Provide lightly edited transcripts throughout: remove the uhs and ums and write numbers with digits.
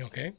Okay.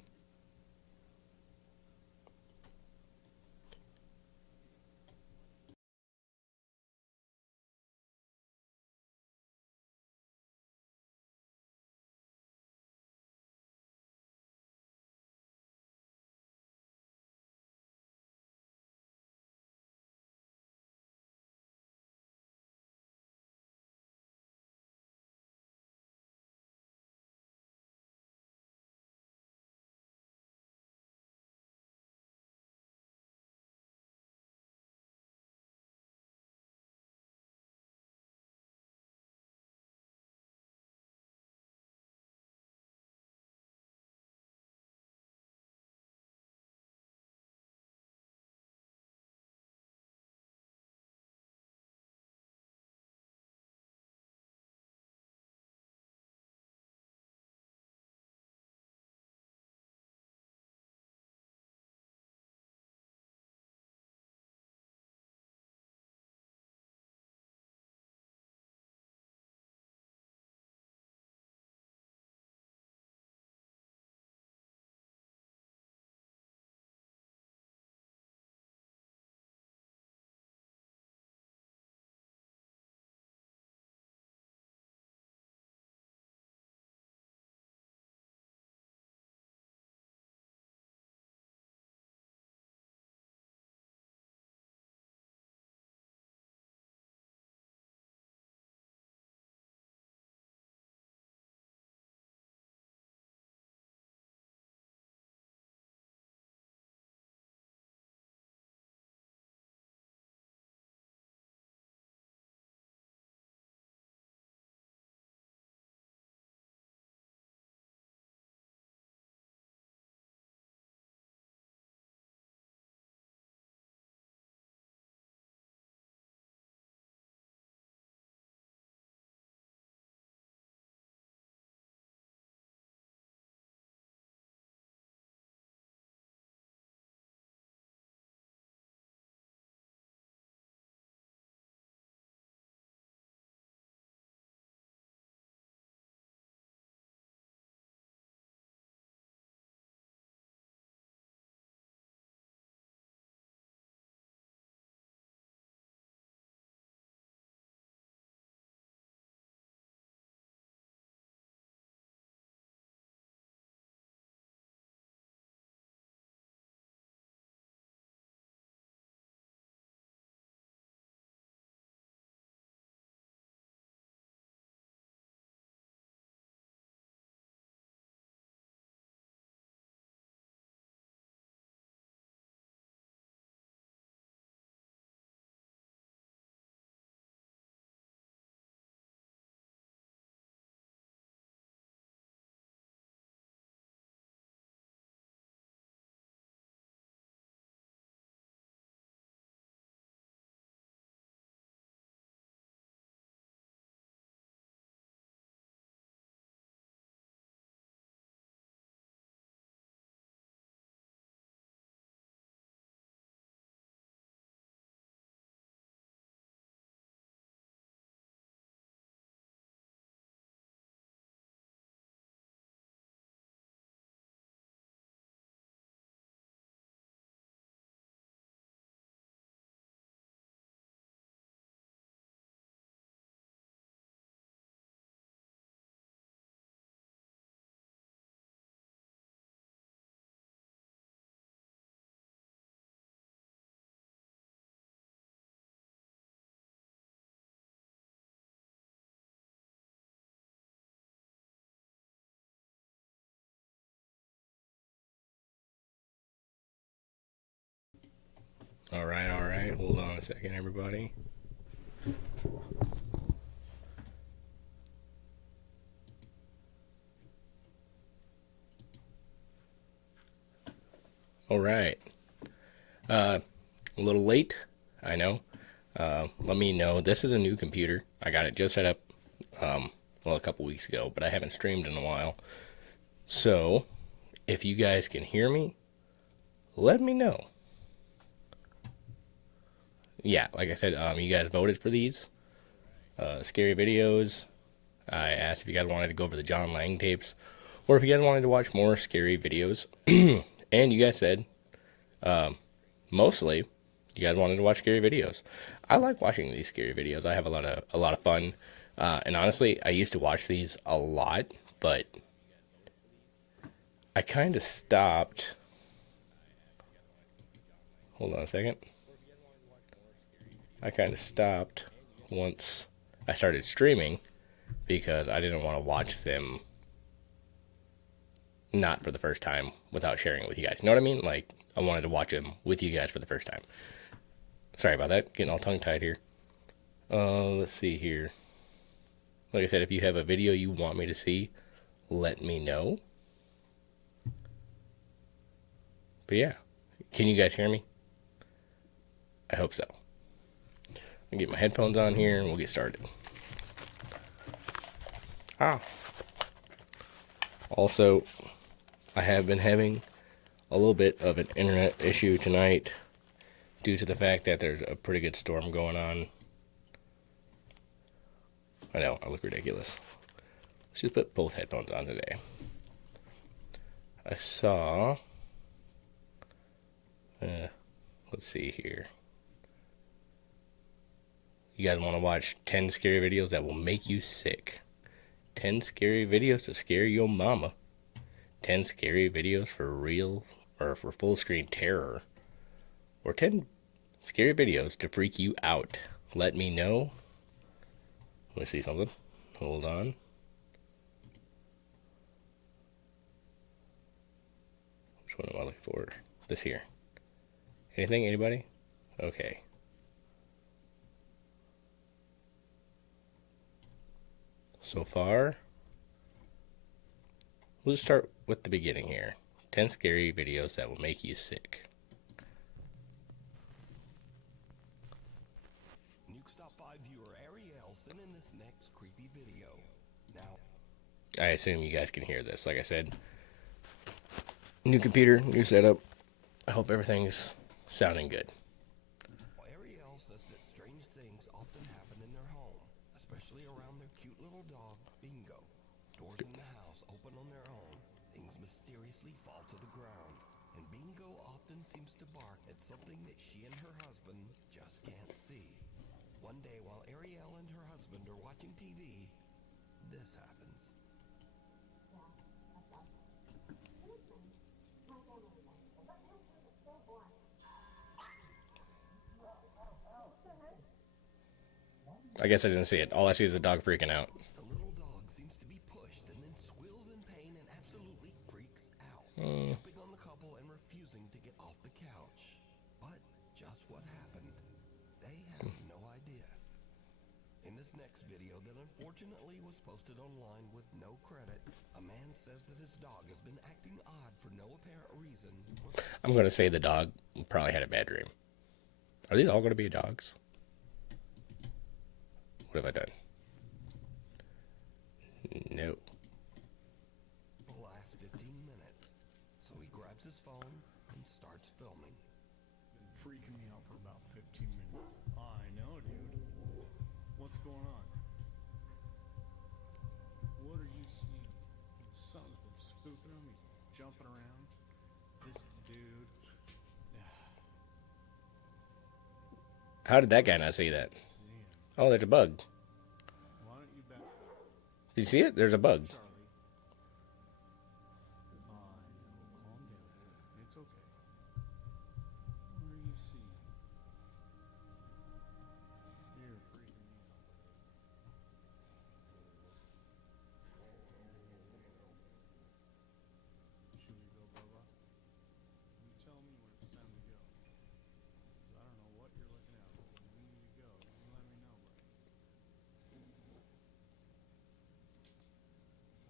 All right, all right. Hold on a second, everybody. All right. A little late, I know. Let me know. This is a new computer. I got it just set up, well, a couple weeks ago, but I haven't streamed in a while. So, if you guys can hear me, let me know. Yeah, like I said, you guys voted for these scary videos. I asked if you guys wanted to go over the John Lang tapes, or if you guys wanted to watch more scary videos, and you guys said mostly you guys wanted to watch scary videos. I like watching these scary videos. I have a lot of fun, and honestly, I used to watch these a lot, but I kind of stopped. Hold on a second. I kind of stopped once I started streaming because I didn't want to watch them not for the first time without sharing it with you guys. You know what I mean? Like, I wanted to watch them with you guys for the first time. Sorry about that. Getting all tongue-tied here. Let's see here. Like I said, if you have a video you want me to see, let me know. But yeah. Can you guys hear me? I hope so. I'll get my headphones on here and we'll get started. Also, I have been having a little bit of an internet issue tonight due to the fact that there's a pretty good storm going on. I know, I look ridiculous. Let's just put both headphones on today. I saw... let's see here. You guys want to watch 10 scary videos that will make you sick. 10 scary videos to scare your mama. 10 scary videos for real or for full screen terror. Or 10 scary videos to freak you out. Let me know. Let me see something. Hold on. Which one am I looking for? This here. Anything? Anybody? Okay. So far, we'll just start with the beginning here. 10 scary videos that will make you sick. Nukestop 5 viewer Ariel sent in this next creepy video. Now, I assume you guys can hear this. Like I said, new computer, new setup. I hope everything's sounding good. Ariel says that strange things often happen in their home, especially around their cute little dog, Bingo. Doors in the house open on their own. Things mysteriously fall to the ground. And Bingo often seems to bark at something that she and her husband just can't see. One day while Ariel and her husband are watching TV, this happens. I guess I didn't see it. All I see is the dog freaking out. The little dog seems to be pushed and then squeals in pain and absolutely freaks out, jumping on the couple and refusing to get off the couch. But just what happened? They have no idea. In this next video that unfortunately was posted online with no credit, a man says that his dog has been acting odd for no apparent reason. I'm going to say the dog probably had a bad dream. Are these all going to be dogs? What have I done? No. The last 15 minutes. So he grabs his phone and starts filming. Been freaking me out for about 15 minutes. I know, dude. What's going on? What are you seeing? Something's been spooking him. He's jumping around. This dude. How did that guy not see that? Oh, there's a bug. Why don't you back Did you see it? There's a bug. Charlie? I know. Calm down. It's okay. What are you seeing? You're freaking me out. Should we go, Bubba? You tell me when it's time to go. 'Cause I don't know what you're looking at, but when we need to go, you let me know, buddy.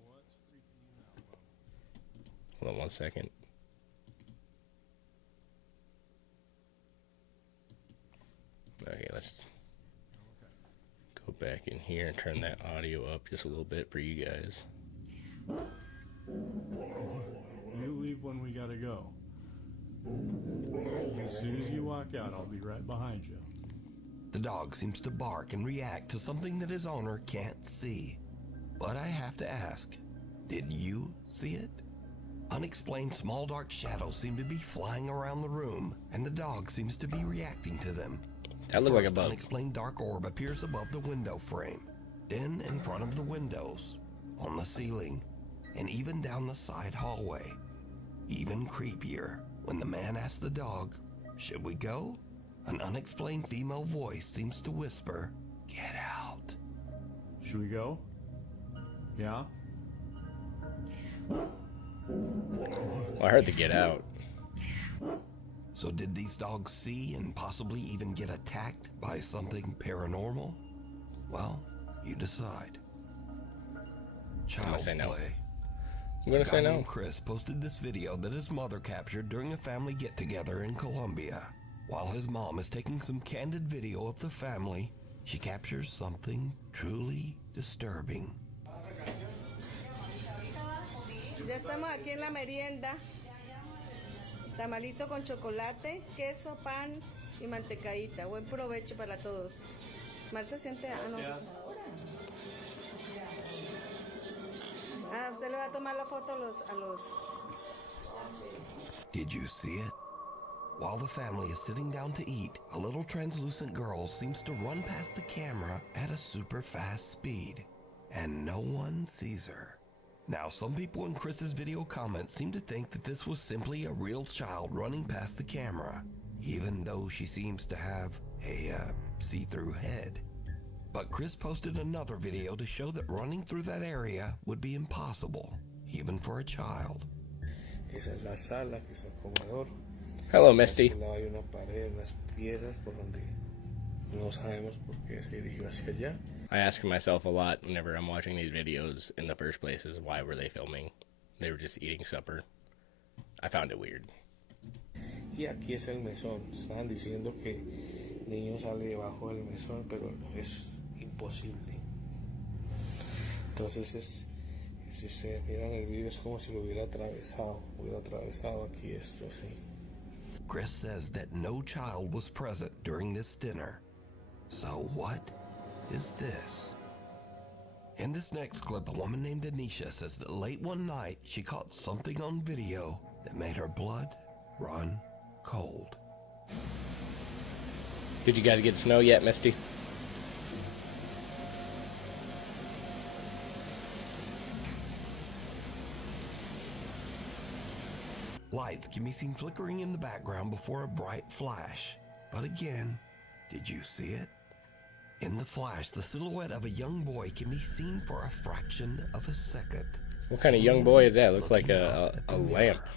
What's freaking you out, Bubba? Hold on one second. Okay, let's go back in here and turn that audio up just a little bit for you guys. You leave when we gotta go. As soon as you walk out, I'll be right behind you. The dog seems to bark and react to something that his owner can't see. But I have to ask, Did you see it? Unexplained small dark shadows seem to be flying around the room, and the dog seems to be reacting to them. That looked like a First, bug. unexplained dark orb appears above the window frame, then in front of the windows, on the ceiling, and even down the side hallway. Even creepier, when the man asks the dog, "Should we go?" An unexplained female voice seems to whisper, "Get out." Should we go? Yeah? Well, I heard the get out. So did these dogs see and possibly even get attacked by something paranormal? Well, you decide. Child's say no. play. I'm gonna A say guy no. named Chris posted this video that his mother captured during a family get-together in Colombia. While his mom is taking some candid video of the family, she captures something truly disturbing. Ya estamos aquí en la merienda. Tamalito con chocolate, queso, pan y mantecadita. Buen provecho para todos. Marta siente. Ah, no. Ah, usted le va a tomar la foto a los. Did you see it? While the family is sitting down to eat, a little translucent girl seems to run past the camera at a super fast speed, and no one sees her. Now, some people in Chris's video comments seem to think that this was simply a real child running past the camera, even though she seems to have a see-through head. But Chris posted another video to show that running through that area would be impossible, even for a child. Esa es la sala, que es el comedor. Hello, A Misty. este lado hay una pared, unas piezas por donde no sabemos por qué se dirigió hacia allá. I ask myself a lot whenever I'm watching these videos in the first place is why were they filming? They were just eating supper. I found it weird. Y aquí es el mesón. Estaban diciendo que el niño sale debajo del mesón, pero es imposible. Entonces si ustedes miran el video es como si lo hubiera atravesado aquí esto así. Chris says that no child was present during this dinner. So what is this? In this next clip, a woman named Anisha says that late one night she caught something on video that made her blood run cold. Did you guys get snow yet, Misty? Lights can be seen flickering in the background before a bright flash. But again, did you see it? In the flash, the silhouette of a young boy can be seen for a fraction of a second. What kind of young boy is that? Looks like Looking up at a the lamp. mirror.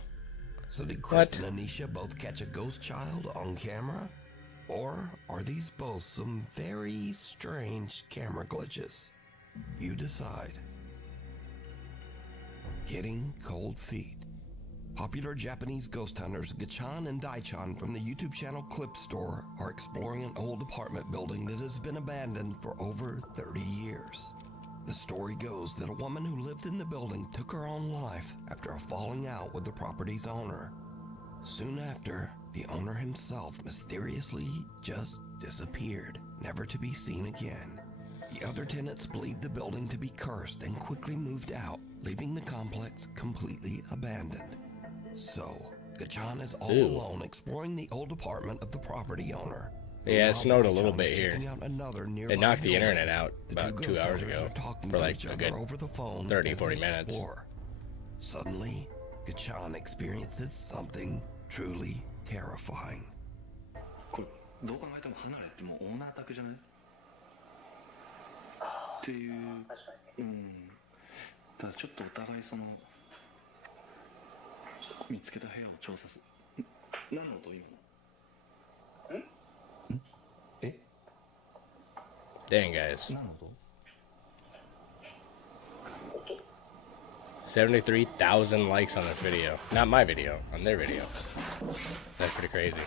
So did Chris What? and Anisha both catch a ghost child on camera? Or are these both some very strange camera glitches? You decide. Getting cold feet. Popular Japanese ghost hunters Gachan and Daichan from the YouTube channel Clip Store are exploring an old apartment building that has been abandoned for over 30 years. The story goes that a woman who lived in the building took her own life after a falling out with the property's owner. Soon after, the owner himself mysteriously just disappeared, never to be seen again. The other tenants believed the building to be cursed and quickly moved out, leaving the complex completely abandoned. So, Gachan is all Ew. alone exploring the old apartment of the property owner. Yeah, it Meanwhile, snowed a little Daichan bit is here. checking out another It nearby knocked the building. internet out The about two 2 ghost hours hunters ago are talking for to like each a other good over the phone 30, as 40 they minutes. explore. Suddenly, Gachan experiences something truly terrifying. これどう考えても離れってもうオーナー宅じゃないっていうただちょっとお互いその見つけた部屋を調査す何の音今のえ Dang, guys. 何の音 73,000 likes on this video. Not my video, on their video. That's pretty crazy.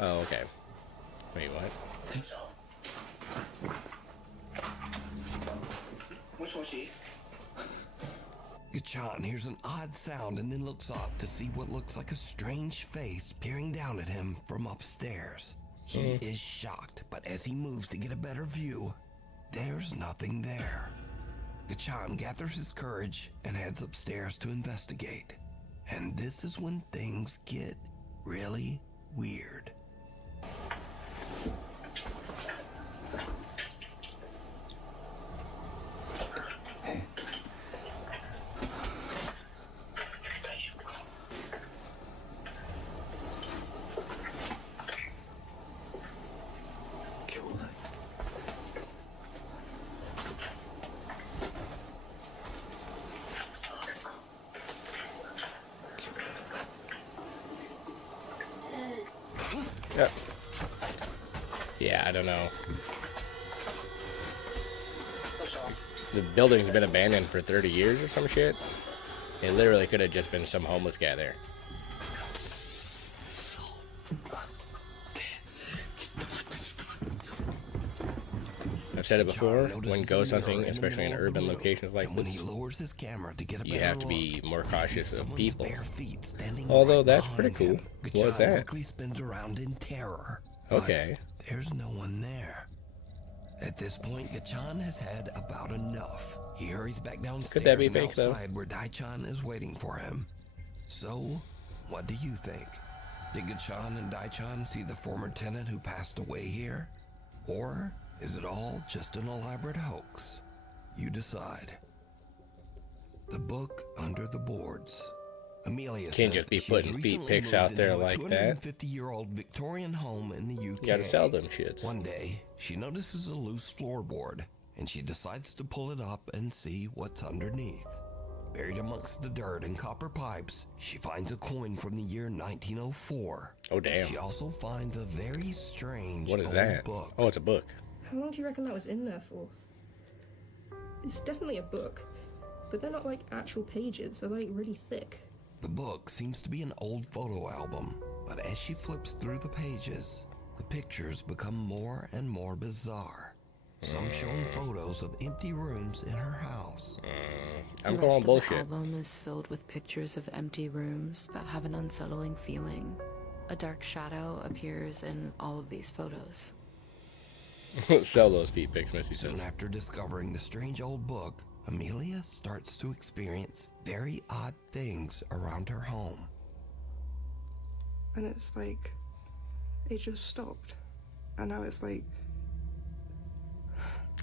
Oh, okay. Wait, what? Gachan hears an odd sound and then looks up to see what looks like a strange face peering down at him from upstairs. He is shocked, but as he moves to get a better view, there's nothing there. Gachan gathers his courage and heads upstairs to investigate. And this is when things get really weird. Yeah, I don't know. The building's been abandoned for 30 years or some shit. It literally could have just been some homeless guy there. I've said it before, when ghost hunting, especially in urban locations like when he this, lowers his camera to get a you better have to look, be more he cautious sees of someone's people. bare feet standing Although right that's pretty behind cool. him. What's Gachan that? quickly spins around in terror. but Okay. There's no one there. At this point, Gachan has had about enough. He hurries back downstairs Could that be and fake, though? outside where Daichan is waiting for him. So, what do you think? Did Gachan and Daichan see the former tenant who passed away here? Or is it all just an elaborate hoax? You decide. The book under the boards. Amelia Can't says just be that she was putting feet recently pics moved out there into a like that. 250-year-old Victorian home in the UK. You gotta sell them shits. One day, she notices a loose floorboard, and she decides to pull it up and see what's underneath. Buried amongst the dirt and copper pipes, she finds a coin from the year 1904. Oh, damn. She also finds a very strange What is old that? book. Oh, it's a book. How long do you reckon that was in there for? It's definitely a book, but they're not like actual pages, they're like really thick. The book seems to be an old photo album, but as she flips through the pages, the pictures become more and more bizarre. Some showing photos of empty rooms in her house. I'm The calling rest of the bullshit. album is filled with pictures of empty rooms that have an unsettling feeling. A dark shadow appears in all of these photos. Sell those feet pics, Missy Soon says. after discovering the strange old book, Amelia starts to experience very odd things around her home. And it's like, it just stopped. And now it's like,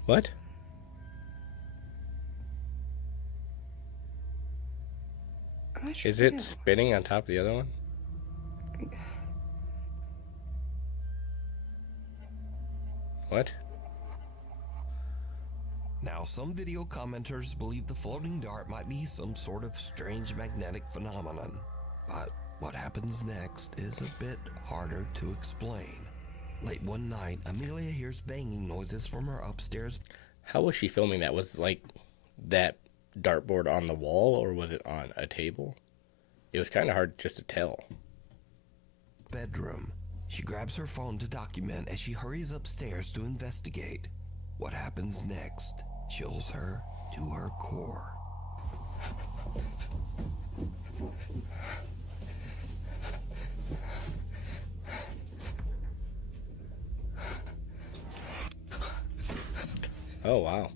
What? I should Is it know. spinning on top of the other one? What? Now, some video commenters believe the floating dart might be some sort of strange magnetic phenomenon, but what happens next is a bit harder to explain. Late one night, Amelia hears banging noises from her upstairs How was she filming that? Was like that dartboard on the wall or was it on a table? It was kind of hard just to tell. bedroom. She grabs her phone to document as she hurries upstairs to investigate. What happens next chills her to her core. Oh, wow.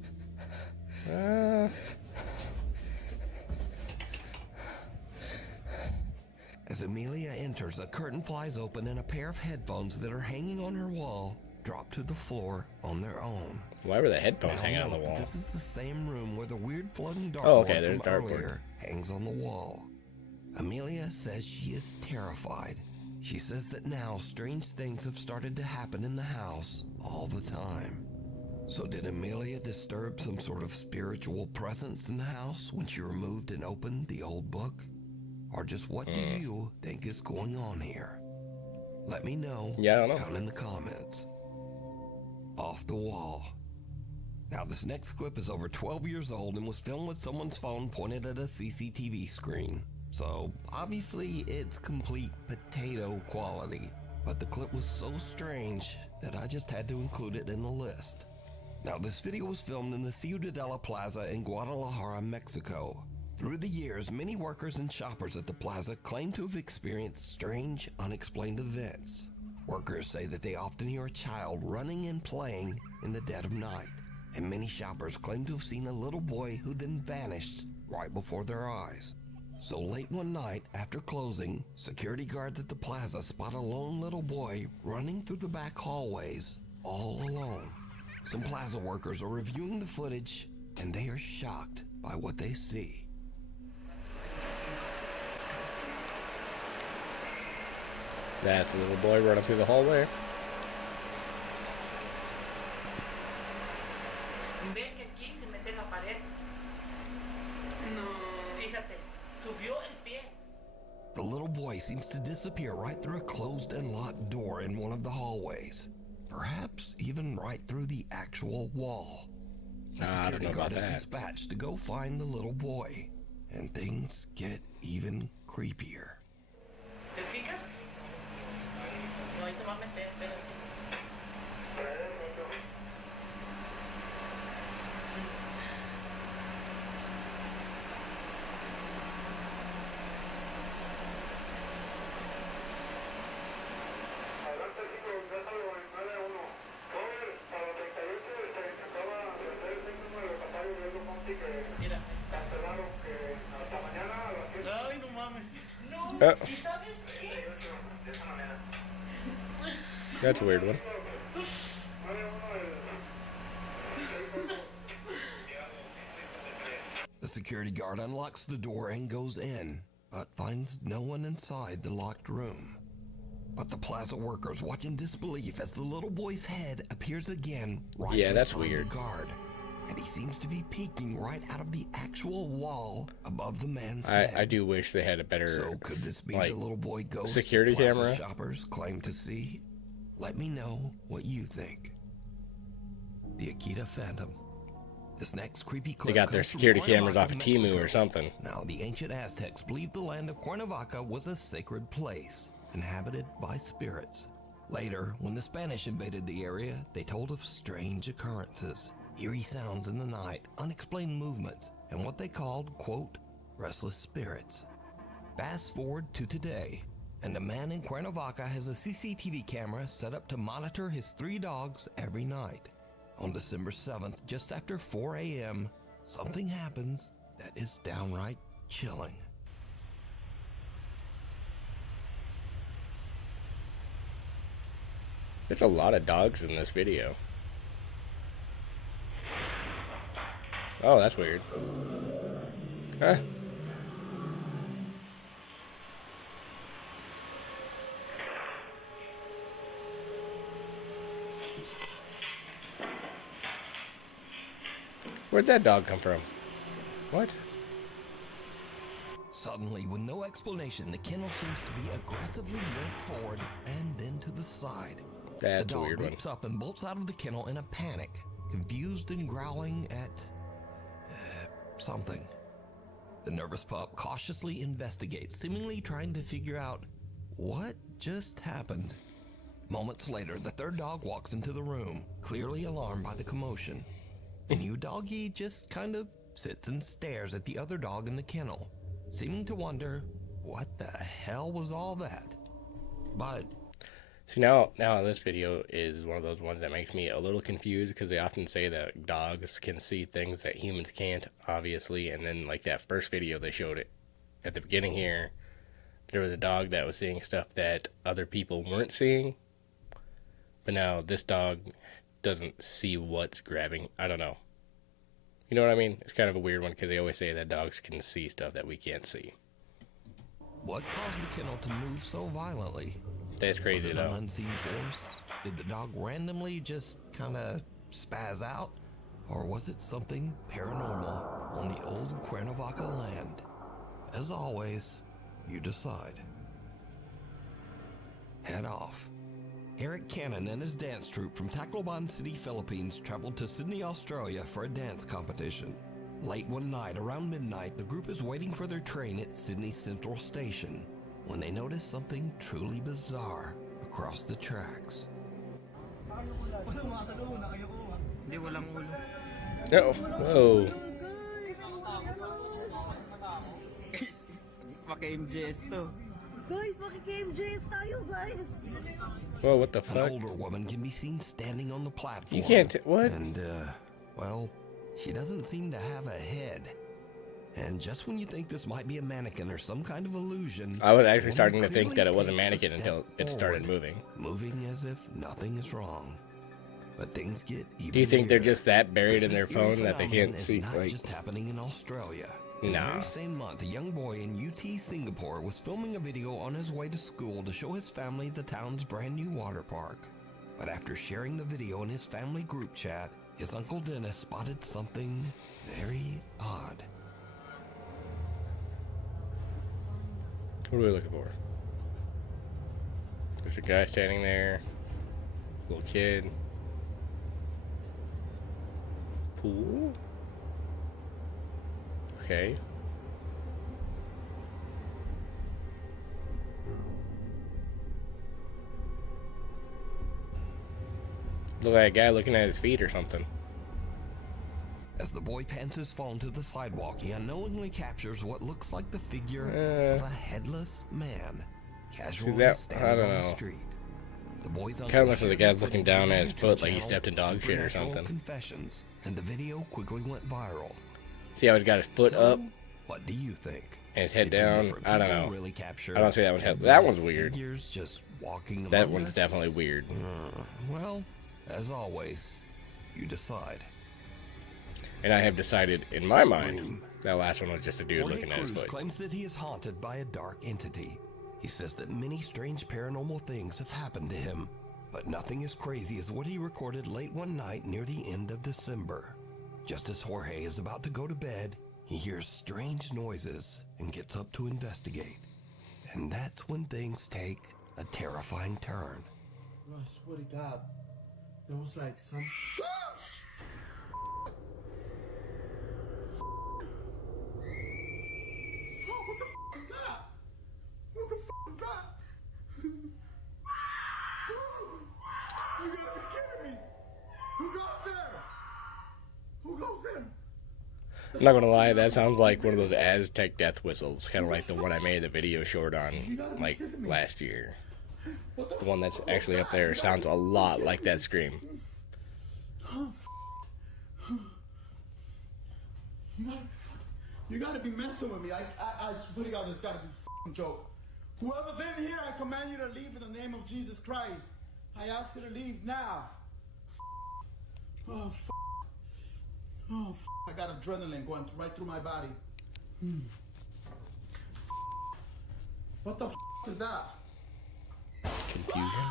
As Amelia enters, a curtain flies open and a pair of headphones that are hanging on her wall drop to the floor on their own. Why were the headphones Now hanging on the note that wall? This is the same room where the weird floating dartboard Oh, okay, there's from dartboard. earlier hangs on the wall. Amelia says she is terrified. She says that now strange things have started to happen in the house all the time. So did Amelia disturb some sort of spiritual presence in the house when she removed and opened the old book? Or just what do you think is going on here? Let me know Yeah, I don't know. down in the comments. Off the wall. Now this next clip is over 12 years old and was filmed with someone's phone pointed at a CCTV screen. So obviously it's complete potato quality. But the clip was so strange that I just had to include it in the list. Now this video was filmed in the Ciudadela Plaza in Guadalajara, Mexico. Through the years, many workers and shoppers at the plaza claim to have experienced strange, unexplained events. Workers say that they often hear a child running and playing in the dead of night, and many shoppers claim to have seen a little boy who then vanished right before their eyes. So late one night after closing, security guards at the plaza spot a lone little boy running through the back hallways all alone. Some plaza workers are reviewing the footage, and they are shocked by what they see. That's a little boy running through the hallway. Ve que aquí se mete en la pared. No. Fíjate, subió el pie. The little boy seems to disappear right through a closed and locked door in one of the hallways. Perhaps even right through the actual wall. A I don't security know guard about is that. dispatched to go find the little boy, and things get even creepier. ¿Te fijas? No, ahí se va a meter, espérate. Mira, ahí está. Ay, no mames. No, ¿y sabes qué? That's a weird one. The security guard unlocks the door and goes in, but finds no one inside the locked room. But the plaza workers watch in disbelief as the little boy's head appears again right Yeah, that's beside weird. the guard. And he seems to be peeking right out of the actual wall above the man's head. I do wish they had a better, So could this be like, the little boy ghost security that plaza camera? shoppers claim to see? Let me know what you think. The Akita Phantom. This next creepy clip They got their comes from security cameras Cuernavaca, off of Temu Mexico. or something. Now, the ancient Aztecs believed the land of Cuernavaca was a sacred place, inhabited by spirits. Later, when the Spanish invaded the area, they told of strange occurrences, eerie sounds in the night, unexplained movements, and what they called, quote, restless spirits. Fast forward to today, and a man in Cuernavaca has a CCTV camera set up to monitor his 3 dogs every night. On December 7th, just after 4 a.m., something happens that is downright chilling. There's a lot of dogs in this video. Oh, that's weird. Huh? Where'd that dog come from? What? Suddenly, with no explanation, the kennel seems to be aggressively yanked forward and then to the side. That's The a dog weird one. leaps up and bolts out of the kennel in a panic, confused and growling at something. The nervous pup cautiously investigates, seemingly trying to figure out what just happened. Moments later, the third dog walks into the room, clearly alarmed by the commotion. The new doggy just kind of sits and stares at the other dog in the kennel, seeming to wonder, what the hell was all that? But See, now this video is one of those ones that makes me a little confused because they often say that dogs can see things that humans can't, obviously. And then, like that first video, they showed it at the beginning here. There was a dog that was seeing stuff that other people weren't seeing. But now this dog doesn't see what's grabbing. I don't know. You know what I mean? It's kind of a weird one because they always say that dogs can see stuff that we can't see. what caused the kennel to move so violently? That's crazy, Was it an though. unseen force? Did the dog randomly just kind of spaz out? Or was it something paranormal on the old Cuernavaca land? As always, you decide. Head off. Eric Cannon and his dance troupe from Tacloban City, Philippines traveled to Sydney, Australia for a dance competition. Late one night, around midnight, the group is waiting for their train at Sydney Central Station when they notice something truly bizarre across the tracks. Hindi, walang ulo. Oh, whoa. Maka-MJS to. Guys, maki-KMJS tayo, guys. Whoa, what the An fuck? older woman can be seen standing on the platform. You can't. What? And, well, she doesn't seem to have a head. And just when you think this might be a mannequin or some kind of illusion, I was actually the woman starting to think that it was a clearly takes mannequin until step it started forward, moving. moving as if nothing is wrong. But things get even Do you think they're weirder. just that buried in their This eerie phone that they phenomenon can't is see? not Like, just happening in Australia. In the Nah. very same month, a young boy in UT Singapore was filming a video on his way to school to show his family the town's brand new water park. But after sharing the video in his family group chat, his Uncle Dennis spotted something very odd. what are we looking for? There's a guy standing there. Little kid. Pool? Okay. Look like a guy looking at his feet or something. As the boy pans his phone to the sidewalk, he unknowingly captures what looks like the figure of a headless man casually that- I standing don't on the know. street. The boy's Kinda uncle looks like the shared guy's the looking footage down with at his the foot YouTube like he channel stepped in dog shit or Supernatural something. Confessions, and the video quickly went viral. See how he's got his foot So, up what do you think? and his head Did two down? different I don't people know. Really capture I don't see that one. That headless one's weird. figures just walking That among one's us? definitely weird. Well, as always, you decide. And I have decided in my mind that last one was just a dude Jorge looking at his Cruz foot. claims that he is haunted by a dark entity. He says that many strange paranormal things have happened to him, but nothing as crazy as what he recorded late one night near the end of December. Just as Jorge is about to go to bed, he hears strange noises and gets up to investigate. And that's when things take a terrifying turn. Bro, I swear to God, there was like some. What the f is that? What the f is that? You gotta be kidding me! Who goes there? Who goes there? I'm not gonna lie, that sounds like one of those Aztec death whistles, kind of like the one I made the video short on, like, last year. The one that's actually up there sounds a lot like that scream. You gotta be messing with me. I swear to God, this gotta be a f***ing joke. Whoever's in here, I command you to leave in the name of Jesus Christ. I ask you to leave now. Oh, f***. Oh, f***. I got adrenaline going right through my body. What the f*** is that? Confusion?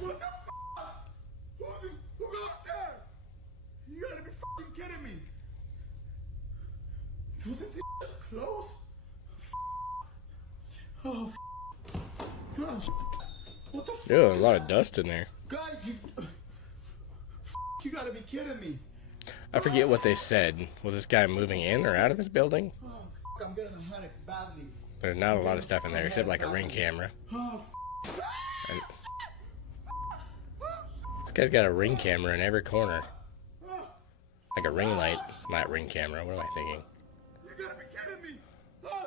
What the f***? Who goes there? You gotta be f***ing kidding me. Wasn't this shit close? Oh, f***. Gosh. What the f***? Ew, a lot of dust in there. Guys, you gotta be kidding me. I forget what they said. Was this guy moving in or out of this building? Oh, f***, I'm getting a headache badly. There's not a lot of stuff in there except like a ring camera. Oh, f***. And this guy's got a ring camera in every corner. Like a ring light, not ring camera. What am I thinking? You gotta be kidding me. Oh,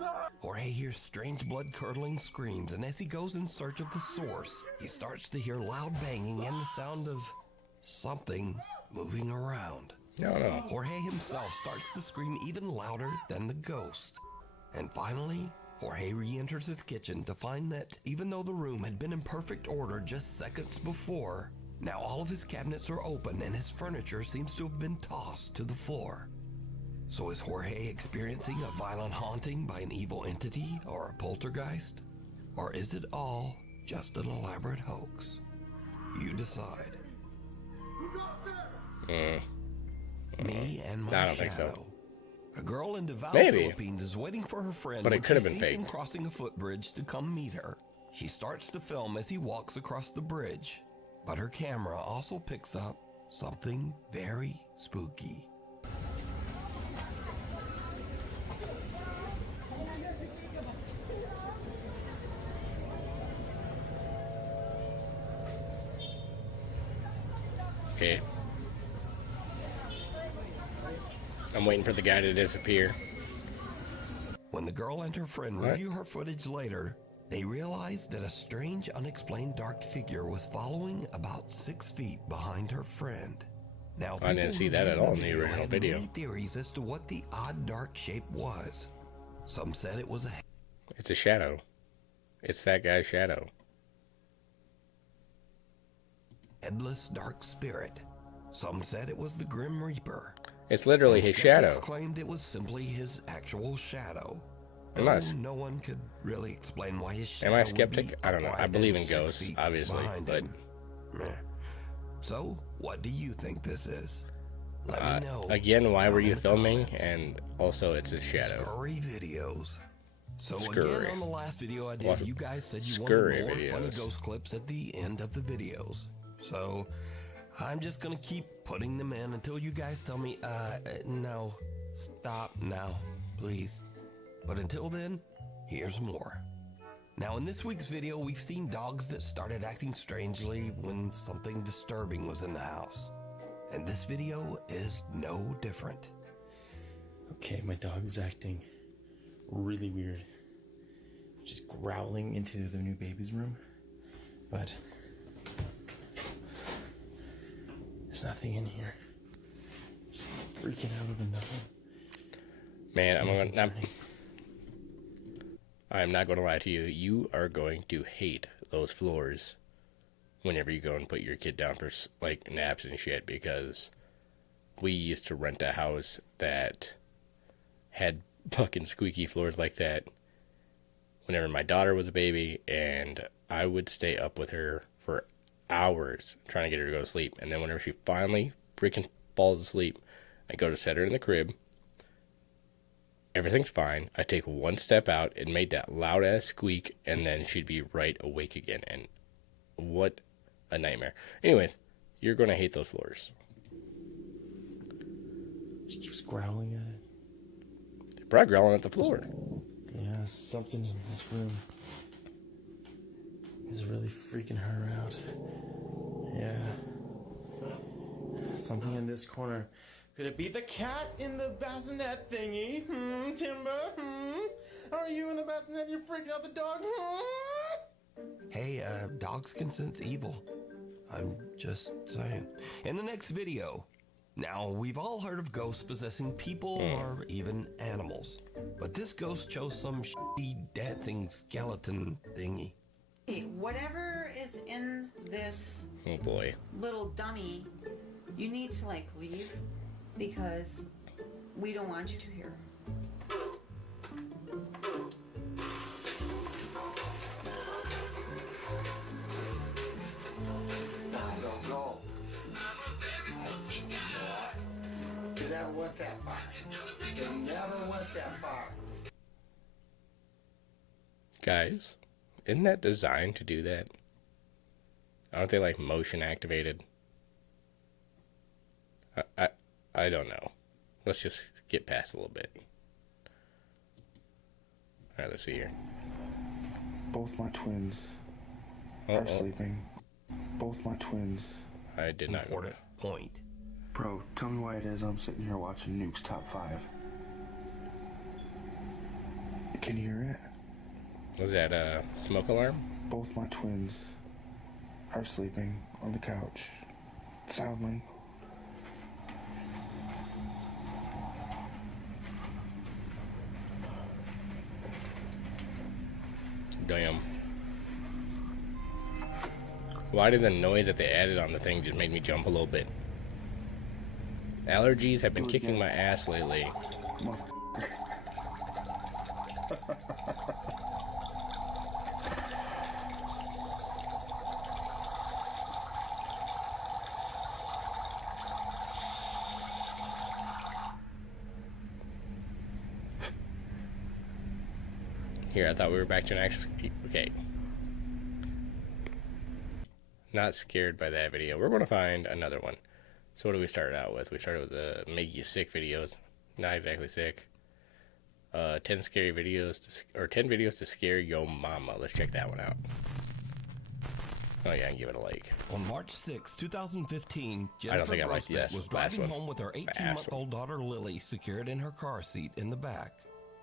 no. Jorge hears strange blood-curdling screams, and as he goes in search of the source, he starts to hear loud banging and the sound of something moving around. No. Jorge himself starts to scream even louder than the ghost. And finally, Jorge re-enters his kitchen to find that even though the room had been in perfect order just seconds before, now all of his cabinets are open and his furniture seems to have been tossed to the floor. So is Jorge experiencing a violent haunting by an evil entity or a poltergeist? Or is it all just an elaborate hoax? You decide. Me and my I don't think shadow. so. A girl in Davao, Maybe. Philippines is waiting for her friend But it when could have she been sees fake. him crossing a footbridge to come meet her. She starts to film as he walks across the bridge, but her camera also picks up something very spooky. Okay. I'm I'm waiting for the guy to disappear. When the girl and her friend What? review her footage later, they realized that a strange, unexplained dark figure was following about 6 feet behind her friend. Now, I didn't people see who that viewed at all in the video original had video. many theories as to what the odd dark shape was. Some said it was a It's a shadow. It's that guy's shadow. headless dark spirit. Some said it was the Grim Reaper. It's literally And his skeptics shadow. claimed it was simply his actual shadow. Am Though I s- no one could really explain why his shadow Am I would skeptic? be I don't know. I upright believe and in 6 ghosts, feet obviously, behind but him. Meh. So, what do you think this is? Let me know. again, why down were in you the filming? comments. And also, it's his shadow. Scurry videos. So Scurry. again, on the last video I did, What? you guys said you Scurry wanted more funny videos. ghost clips at the end of the videos. So I'm just gonna keep putting them in until you guys tell me, no, stop now, please. But until then, here's more. Now, in this week's video, we've seen dogs that started acting strangely when something disturbing was in the house. And this video is no different. Okay, my dog is acting really weird. Just growling into the new baby's room. But there's nothing in here. Just freaking out over nothing. Man, It's I'm not going to lie to you. You are going to hate those floors whenever you go and put your kid down for like naps and shit, because we used to rent a house that had fucking squeaky floors like that whenever my daughter was a baby, and I would stay up with her for hours trying to get her to go to sleep. And then whenever she finally freaking falls asleep, I go to set her in the crib. Everything's fine. I take one step out, it made that loud ass squeak, and then she'd be right awake again. And what a nightmare. Anyways, you're going to hate those floors. She keeps growling at it. They're probably growling at the floor. Yeah, something in this room is really freaking her out. Yeah. Something in this corner. Could it be the cat in the bassinet thingy? Timber? Are you in the bassinet? You're freaking out the dog? Hey, dogs can sense evil. I'm just saying. In the next video, now we've all heard of ghosts possessing people or even animals. But this ghost chose some shitty dancing skeleton thingy. Whatever is in this Oh boy. little dummy, you need to like leave because we don't want you to hear. No, don't go. You never went that far. You never went that far. Guys, isn't that designed to do that? Aren't they like motion activated? I don't know. Let's just get past a little bit. Alright, let's see here. Both my twins are sleeping. Both my twins. I did not. Important point. Bro, tell me why it is I'm sitting here watching Nuke's Top 5. Can you hear it? Was that a smoke alarm? Both my twins are sleeping on the couch. Soundly. Damn. Why did the noise that they added on the thing just make me jump a little bit? Allergies have been kicking my ass lately. Here, I thought we were back to an actual... Okay. Not scared by that video. We're going to find another one. So what do we start out with? We started with the make you sick videos. Not exactly sick. 10 scary videos, or 10 videos to scare yo mama. Let's check that one out. Oh yeah, give it a like. On March 6, 2015, I don't Jennifer think I liked the Grossbeck was driving last one. home with her The 18-month-old daughter Lily secured in her car seat in the back.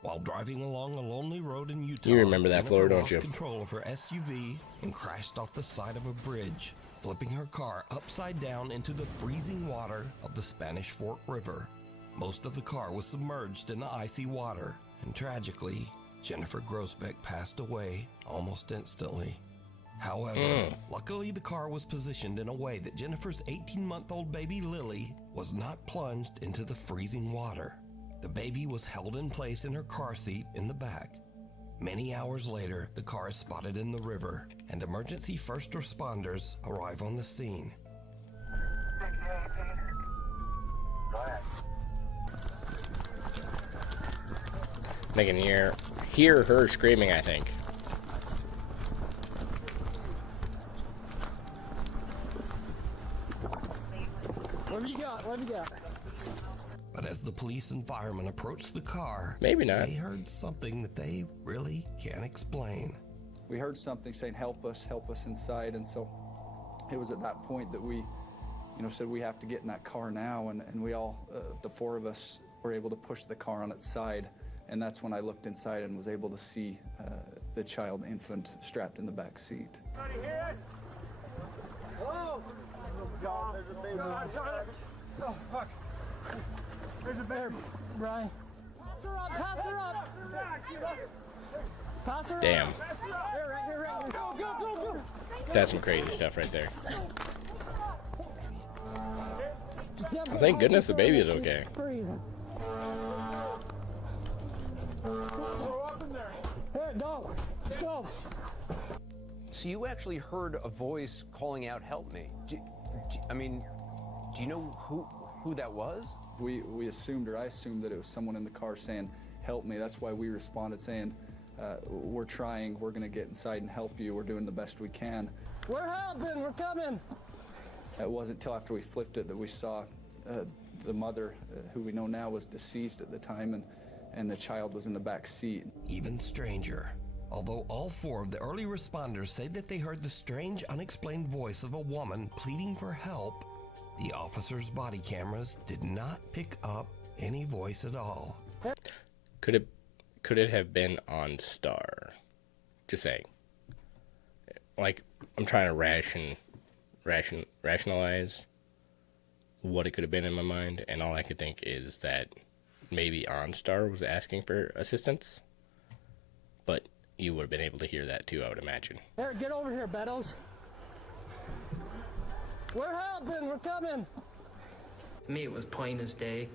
While driving along a lonely road in Utah, You remember that, Jennifer Florida, don't lost you? control of her SUV and crashed off the side of a bridge, flipping her car upside down into the freezing water of the Spanish Fork River. Most of the car was submerged in the icy water, and tragically, Jennifer Grossbeck passed away almost instantly. However, luckily the car was positioned in a way that Jennifer's 18-month-old baby Lily was not plunged into the freezing water. The baby was held in place in her car seat in the back. Many hours later, the car is spotted in the river, and emergency first responders arrive on the scene. They can hear her screaming, I think. What have you got? What have you got? But as the police and firemen approached the car, Maybe not. they heard something that they really can't explain. We heard something saying, help us inside. And so it was at that point that we, said we have to get in that car now. And we all, the four of us, were able to push the car on its side. And that's when I looked inside and was able to see the child infant strapped in the back seat. Anybody hear us? Hello? Oh, God, there's a baby. Oh, fuck. There's a baby. Brian. Pass her up, pass her up. Pass her up. Damn. Here. Go, go, go, go. That's some crazy stuff right there. Oh, thank goodness the baby is okay. Freezing. Throw up in there. Here, go. Let's go. So you actually heard a voice calling out, help me. Do you know who that was? We assumed, or I assumed, that it was someone in the car saying, help me. That's why we responded saying, we're trying, we're gonna get inside and help you. We're doing the best we can. We're helping, we're coming. It wasn't until after we flipped it that we saw the mother, who we know now was deceased at the time, and the child was in the back seat. Even stranger. Although all four of the early responders say that they heard the strange, unexplained voice of a woman pleading for help, the officers' body cameras did not pick up any voice at all. Could it have been on Star? Just saying. Like, I'm trying to rationalize what it could have been in my mind, and all I could think is that maybe OnStar was asking for assistance, but you would have been able to hear that too, I would imagine. Here, get over here, Beddoes. We're helping, we're coming. To me, it was plain as day,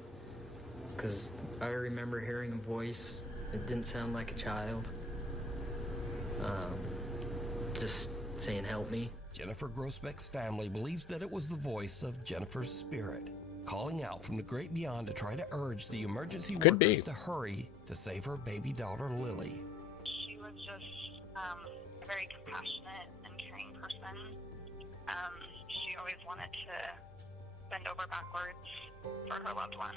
because I remember hearing a voice. It didn't sound like a child. Just saying, help me. Jennifer Grossbeck's family believes that it was the voice of Jennifer's spirit, calling out from the great beyond to try to urge the emergency workers to hurry to save her baby daughter, Lily. She was just a very compassionate and caring person. She always wanted to bend over backwards for her loved ones.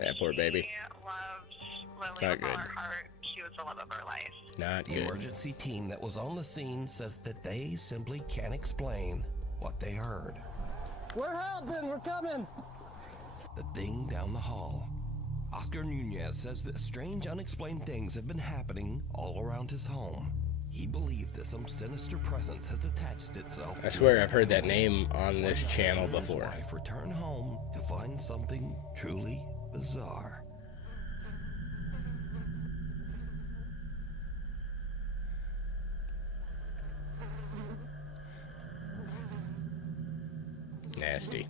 Yeah, poor baby. She loved Lily Not with all good. her heart. She was the love of her life. Not The good. emergency team that was on the scene says that they simply can't explain what they heard. We're helping, we're coming. The thing down the hall. Oscar Nunez says that strange, unexplained things have been happening all around his home. He believes that some sinister presence has attached itself. I swear I've heard that name on this channel before. His wife returned home to find something truly bizarre. Nasty.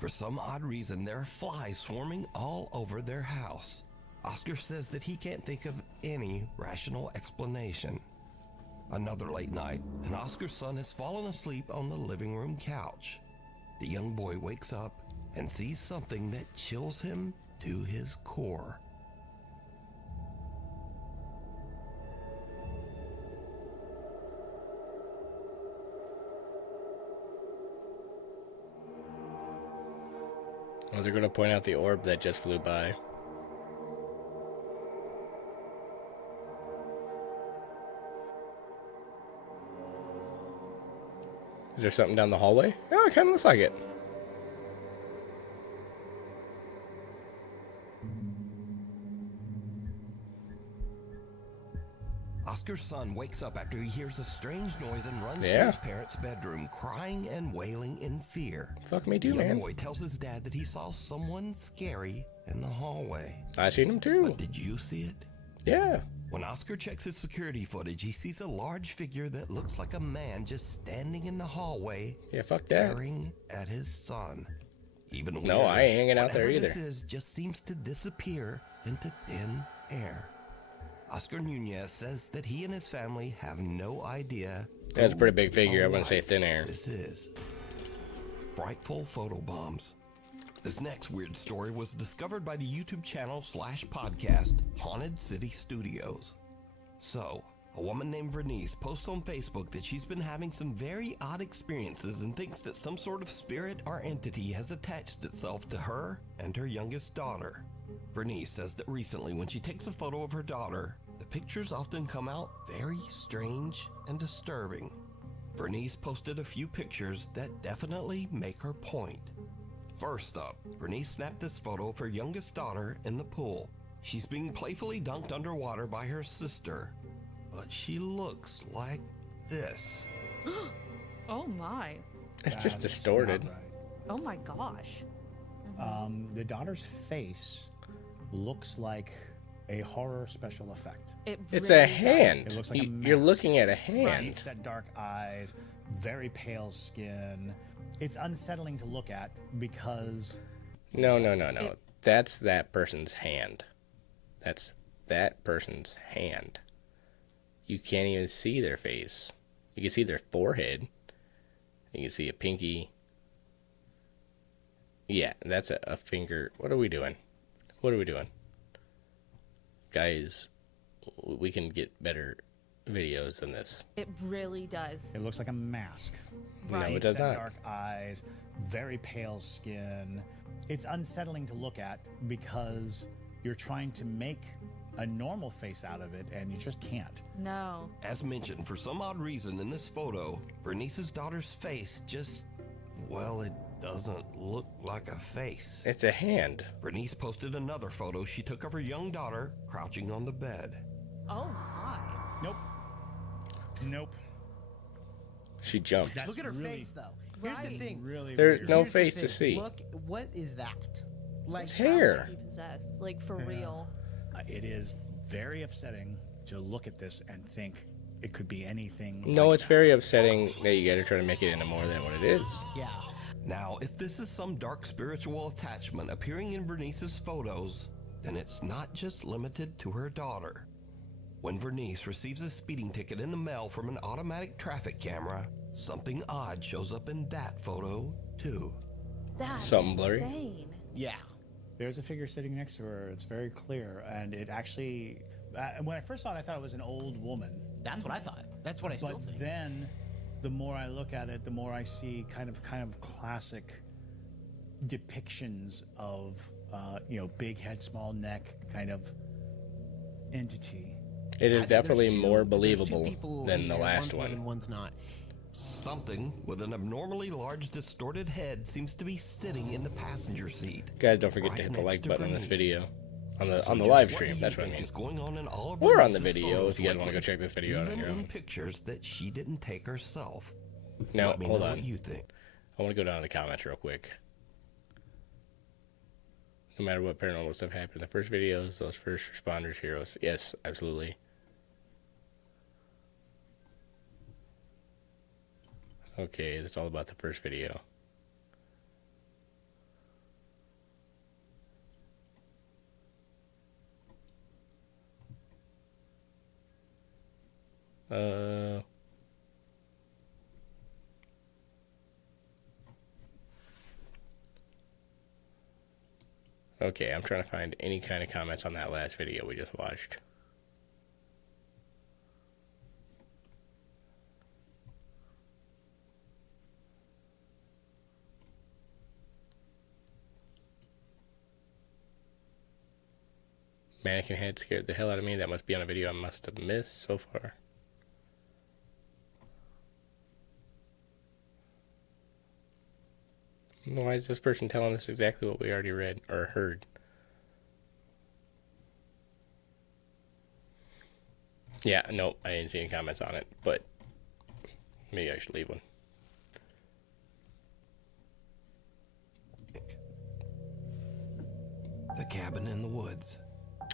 For some odd reason, there are flies swarming all over their house. Oscar says that he can't think of any rational explanation. Another late night, and Oscar's son has fallen asleep on the living room couch. the young boy wakes up and sees something that chills him to his core. Oh, they're going to point out the orb that just flew by. Is there something down the hallway? Oh, it kind of looks like it. Oscar's son wakes up after he hears a strange noise and runs to Yeah. his parents' bedroom, crying and wailing in fear. Fuck me too, the young man. boy tells his dad that he saw someone scary in the hallway. I seen him too. But did you see it? Yeah. When Oscar checks his security footage, he sees a large figure that looks like a man just standing in the hallway, Yeah, fuck that. staring at his son. Even No, weirder, I ain't hanging out there whatever either. This is just seems to disappear into thin air. Oscar Nunez says that he and his family have no idea. That's a pretty big who figure. I or wouldn't say what thin air. This is frightful photobombs. This next weird story was discovered by the YouTube channel / podcast Haunted City Studios. So, a woman named Vernice posts on Facebook that she's been having some very odd experiences and thinks that some sort of spirit or entity has attached itself to her and her youngest daughter. Vernice says that recently when she takes a photo of her daughter, the pictures often come out very strange and disturbing. Vernice posted a few pictures that definitely make her point. First up, Vernice snapped this photo of her youngest daughter in the pool. She's being playfully dunked underwater by her sister, but she looks like this. Oh my. It's just That's distorted. not right. Oh my gosh. The daughter's face looks like a horror special effect. It's a hand. It looks like You're looking at a hand. Deep set dark eyes, very pale skin. It's unsettling to look at because No. That's that person's hand. That's that person's hand. You can't even see their face. You can see their forehead. You can see a pinky. Yeah, that's a finger. What are we doing? What are we doing? Guys, we can get better videos than this. It really does. it looks like a mask. No, it Deep does set not. dark eyes, very pale skin. It's unsettling to look at because you're trying to make a normal face out of it and you just can't. No. As mentioned, for some odd reason in this photo, Bernice's daughter's face just, well, it doesn't look like a face. It's a hand. Bernice posted another photo she took of her young daughter crouching on the bed. Oh my. Nope. She jumped. That's Look at her really- face, though. Here's the thing. Really There's weird. no Here's the face to thing. see. Look, what is that? Like It's hair. Be possessed, like for Yeah. real. It is very upsetting to look at this and think it could be anything. No, like it's very upsetting that you gotta try to make it into more than what it is. Yeah. Now, if this is some dark spiritual attachment appearing in Bernice's photos, then it's not just limited to her daughter. When Bernice receives a speeding ticket in the mail from an automatic traffic camera, something odd shows up in that photo, too. That's Something blurry? insane. Yeah. There's a figure sitting next to her. It's very clear, and it actually. When I first saw it, I thought it was an old woman. That's what I thought. That's what I still But think. then, the more I look at it, the more I see kind of classic depictions of big head, small neck kind of entity. It is I think definitely there's two- more there's two believable people than in the there, last one's one. living, one's not. Something with an abnormally large distorted head seems to be sitting in the passenger seat. Guys, don't forget right to hit the next like to button on this Bernice. video. On the So on the just live what stream, do that's you what I think mean. is going on in all of Or on the Bernice's video photos if you guys want to lately, go check this video out on even your in own. pictures that she didn't take herself. Now, Let me hold know on. what you think. I want to go down to the comments real quick. No matter what paranormal stuff happened, the first videos, those first responders, heroes. Yes, absolutely. Okay, that's all about the first video. Okay, I'm trying to find any kind of comments on that last video we just watched. Mannequin head scared the hell out of me. That must be on a video I must have missed so far. Why is this person telling us exactly what we already read or heard? Yeah, nope, I didn't see any comments on it, but maybe I should leave one. The Cabin in the Woods.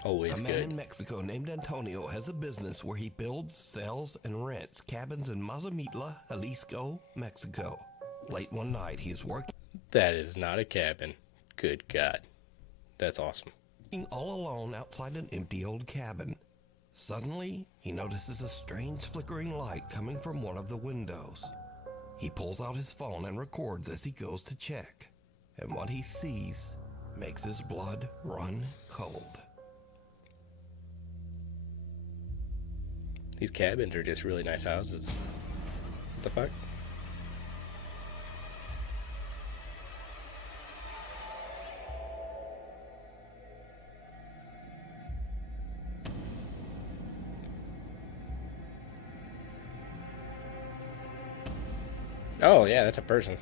Always a man good. in Mexico named Antonio has a business where he builds, sells, and rents cabins in Mazamitla, Jalisco, Mexico. Late one night, he is working That is not a cabin. Good God. That's awesome. all alone outside an empty old cabin. Suddenly, he notices a strange flickering light coming from one of the windows. He pulls out his phone and records as he goes to check. And what he sees makes his blood run cold. These cabins are just really nice houses. What the fuck? Oh, yeah, that's a person.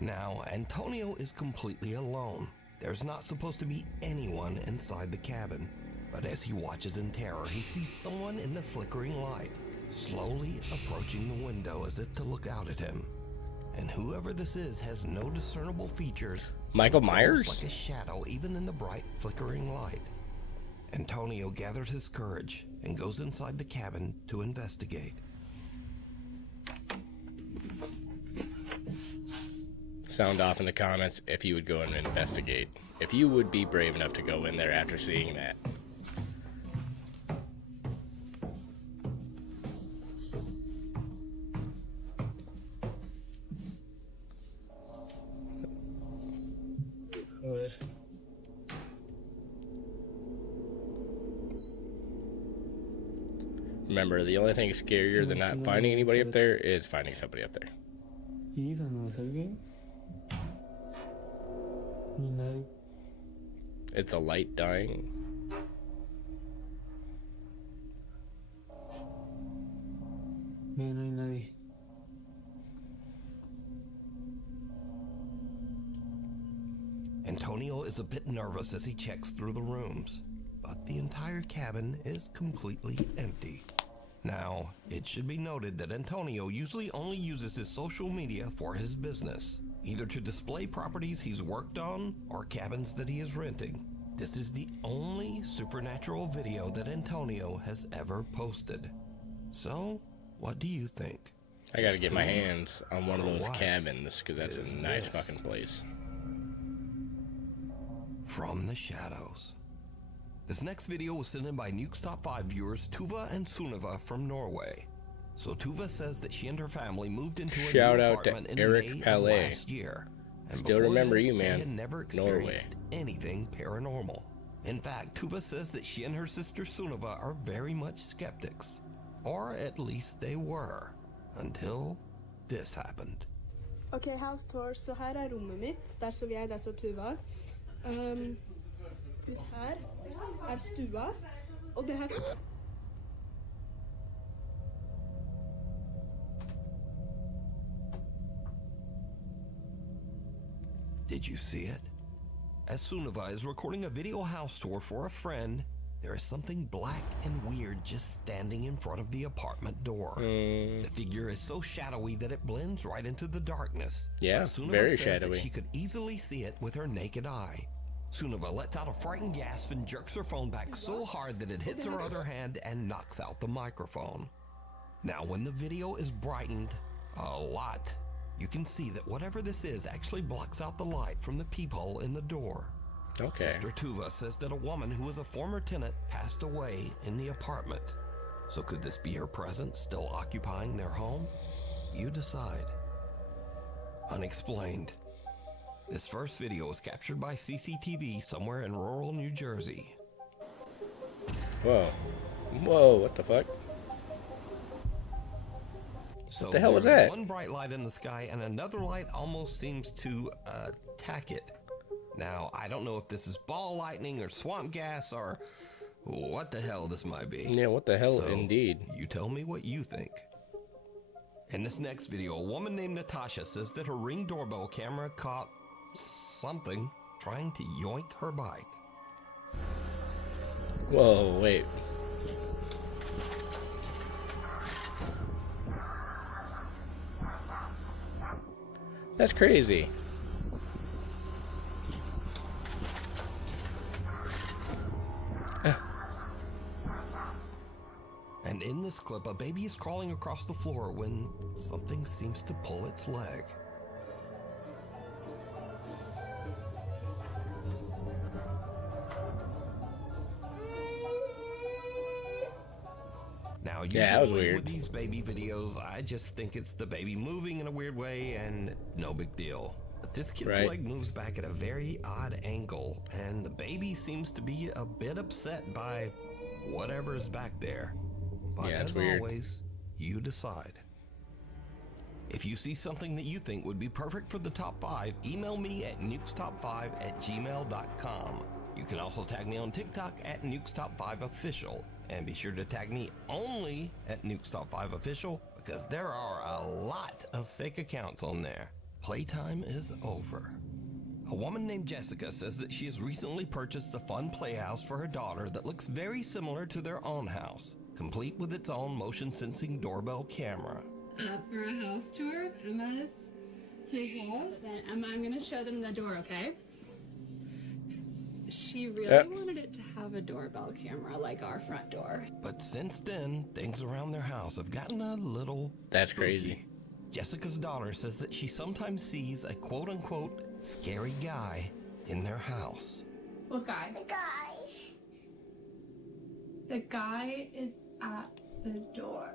Now, Antonio is completely alone. There's not supposed to be anyone inside the cabin. But as he watches in terror, he sees someone in the flickering light, slowly approaching the window as if to look out at him. And whoever this is has no discernible features. Michael It's Myers? almost like a shadow, even in the bright, flickering light. Antonio gathers his courage and goes inside the cabin to investigate. Sound off in the comments if you would go and investigate. If you would be brave enough to go in there after seeing that. Remember, the only thing scarier than not finding anybody up there is finding somebody up there. It's a light dying. Antonio is a bit nervous as he checks through the rooms, but the entire cabin is completely empty. Now, it should be noted that Antonio usually only uses his social media for his business, either to display properties he's worked on or cabins that he is renting. This is the only supernatural video that Antonio has ever posted. So, what do you think? I gotta Just get my who hands on one of or those what cabins, because that's is a nice this? fucking place. From the shadows. This next video was sent in by Nuke's Top 5 viewers Tuva and Sunniva from Norway. So Tuva says that she and her family moved into a Shout new out to apartment in Eric May of Palais. last year. And Still before remember this, you, man. They had never Norway. experienced anything paranormal. In fact, Tuva says that she and her sister Sunniva are very much skeptics. Or at least they were. Until this happened. Ok, house tour. Så her er rommet mitt. Der står jeg, der står Tuva. Ut her er stua. Og det her... Did you see it? As Sunniva is recording a video house tour for a friend, there is something black and weird just standing in front of the apartment door. The figure is so shadowy that it blends right into the darkness. Yeah, But Sunniva very says that shadowy. she could easily see it with her naked eye. Sunniva lets out a frightened gasp and jerks her phone back so hard that it hits her other hand and knocks out the microphone. Now, when the video is brightened a lot, you can see that whatever this is actually blocks out the light from the peephole in the door. Okay. Sister Tuva says that a woman who was a former tenant passed away in the apartment. So could this be her presence still occupying their home? You decide. Unexplained. This first video was captured by CCTV somewhere in rural New Jersey. Whoa. Whoa, what the fuck? So What the hell was there's that? one bright light in the sky and another light almost seems to attack it. Now, I don't know if this is ball lightning or swamp gas or what the hell this might be. Yeah, what the hell, So, indeed. You tell me what you think. In this next video, a woman named Natasha says that her Ring doorbell camera caught something trying to yoink her bike. Whoa, wait. That's crazy. And in this clip, a baby is crawling across the floor when something seems to pull its leg. Now, usually Yeah, that was weird. with these baby videos, I just think it's the baby moving in a weird way and no big deal. But this kid's Right. leg moves back at a very odd angle, and the baby seems to be a bit upset by whatever's back there. But Yeah, it's as weird. always, you decide. If you see something that you think would be perfect for the top 5, email me at nukestop5@gmail.com. You can also tag me on TikTok at nukestop5official. And be sure to tag me only at nukestop5official because there are a lot of fake accounts on there. Playtime is over. A woman named Jessica says that she has recently purchased a fun playhouse for her daughter that looks very similar to their own house, complete with its own motion-sensing doorbell camera. For a house tour of Emma's playhouse. Then Emma, I'm going to show them the door, okay? She really wanted it to have a doorbell camera like our front door. But since then, things around their house have gotten a little That's spooky. crazy. Jessica's daughter says that she sometimes sees a quote-unquote scary guy in their house. What guy? The guy. The guy is at the door.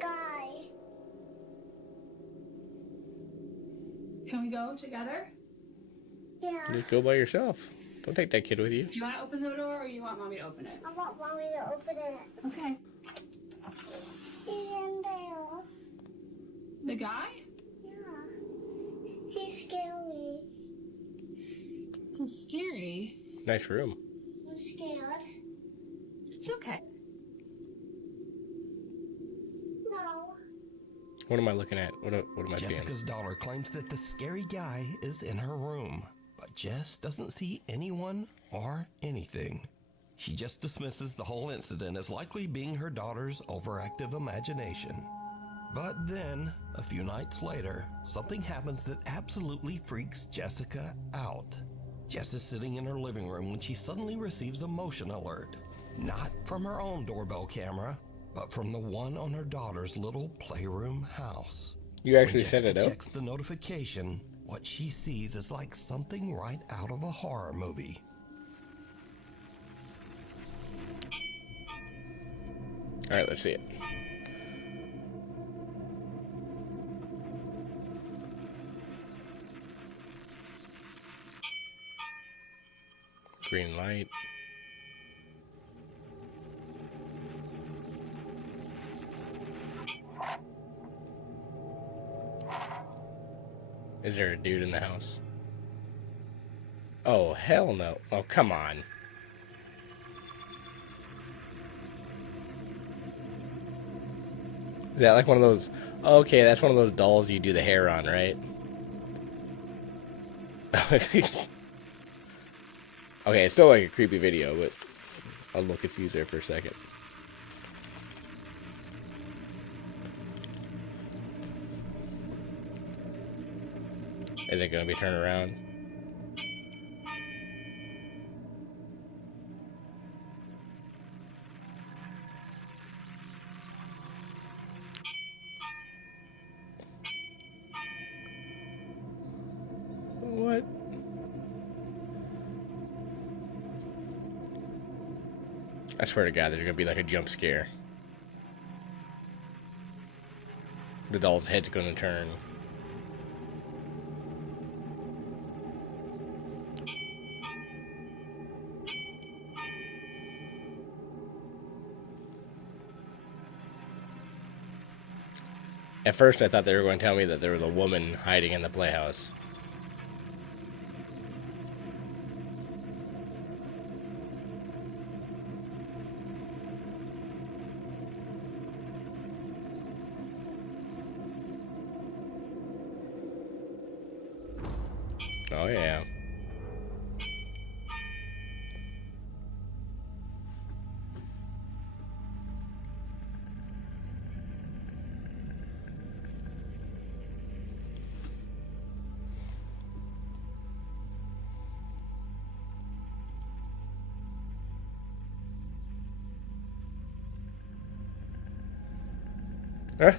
Guy. Can we go together? Yeah. Just go by yourself. Don't take that kid with you. Do you want to open the door or you want mommy to open it? I want mommy to open it. Okay. He's in there. The guy? Yeah. He's scary. He's scary. Nice room. I'm scared. It's okay. No. What am I looking at? What am I seeing? Jessica's daughter claims that the scary guy is in her room, but Jess doesn't see anyone or anything. She just dismisses the whole incident as likely being her daughter's overactive imagination. But then, a few nights later, something happens that absolutely freaks Jessica out. Jess is sitting in her living room when she suddenly receives a motion alert. Not from her own doorbell camera, but from the one on her daughter's little playroom house. You actually When set it Jessica up? checks the notification, what she sees is like something right out of a horror movie. All right, let's see it. Green light. Is there a dude in the house? Oh, hell no. Oh, come on. Is that like one of those... Okay, that's one of those dolls you do the hair on, right? Okay, it's still like a creepy video, but I was a little confused there for a second. Is it going to be turned around? What? I swear to God, there's gonna be like a jump scare. The doll's head's gonna turn. At first, I thought they were going to tell me that there was a woman hiding in the playhouse. Oh, yeah. Huh?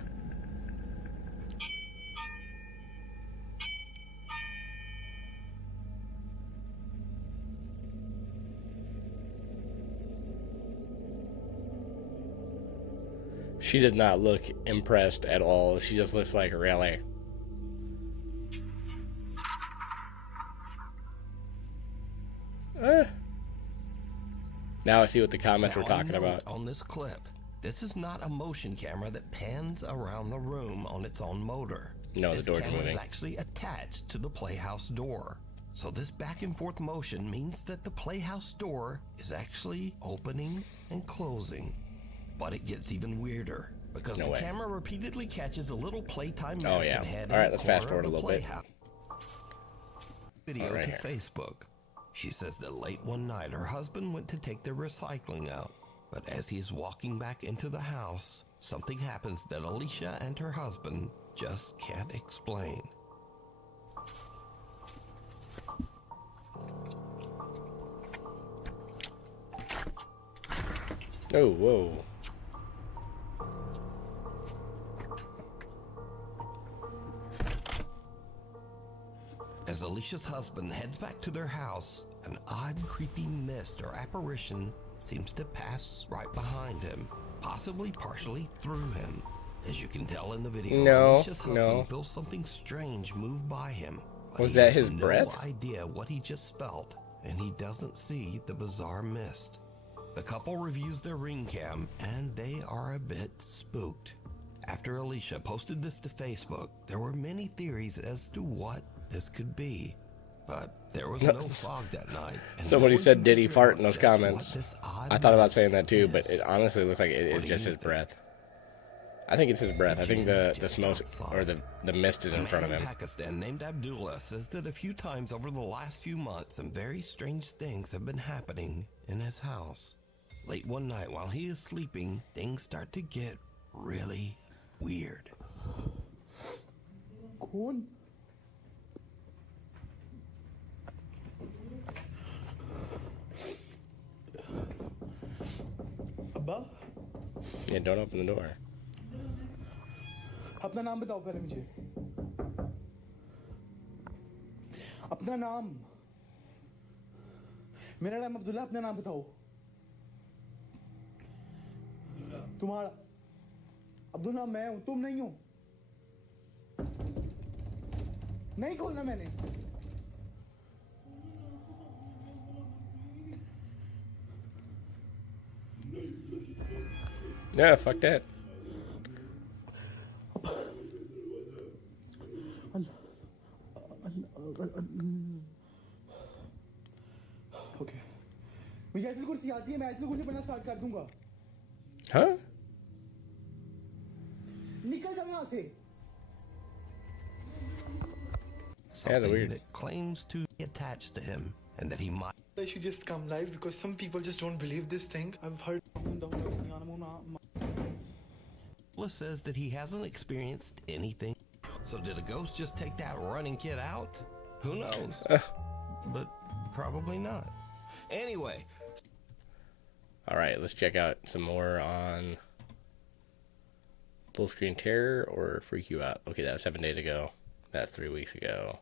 She does not look impressed at all. She just looks like, really? Now I see what the comments were talking about. On this clip, this is not a motion camera that pans around the room on its own motor. No, this the door's camera moving. is actually attached to the playhouse door. So this back and forth motion means that the playhouse door is actually opening and closing. But it gets even weirder because No the way. camera repeatedly catches a little playtime Oh, mannequin yeah. head All in right, the let's fast corner forward of a the little bit. playhouse. Video right to here. Facebook. She says that late one night her husband went to take the recycling out, but as he's walking back into the house, something happens that Alicia and her husband just can't explain. Oh, whoa. As Alicia's husband heads back to their house, an odd, creepy mist or apparition seems to pass right behind him, possibly partially through him. As you can tell in the video, No, Alicia's husband no. feels something strange move by him. But Was he that has his breath? No idea what he just felt, and he doesn't see the bizarre mist. The couple reviews their ring cam, and they are a bit spooked. After Alicia posted this to Facebook, there were many theories as to what this could be. But there was no fog that night. and Somebody no one said, can "Did he figure fart out in those just what comments?" this odd I thought about mist saying that too, is. but it honestly looked like it's What do just you his think? breath. I think it's his breath. I think the smoke or the mist is in front of A man him. in Pakistan named Abdullah says that a few times over the last few months, some very strange things have been happening in his house. Late one night while he is sleeping, things start to get really weird. कौन अब्बा Yeah, don't open the door. अपना नाम बताओ पहले मुझे अपना नाम मेरा नाम अब्दुल्ला अपना नाम बताओ तुम्हारा अब्दुल्ला मैं हूं तुम नहीं हो नहीं खोलना मैंने Yeah, fuck that. ओके मुझे आयतुल कुर्सी आती है मैं आयतुल कुर्सी पढ़ना स्टार्ट कर दूंगा Huh? निकल जाओ यहां से Something weird. that claims to be attached to him and that he might. I should just come live because some people just don't believe this thing. I've heard. Abdullah says that he hasn't experienced anything. So did a ghost just take that running kid out? Who knows? But probably not. Anyway. All right, let's check out some more on Full Screen Terror or Freak You Out. Okay, that was 7 days ago. That's 3 weeks ago.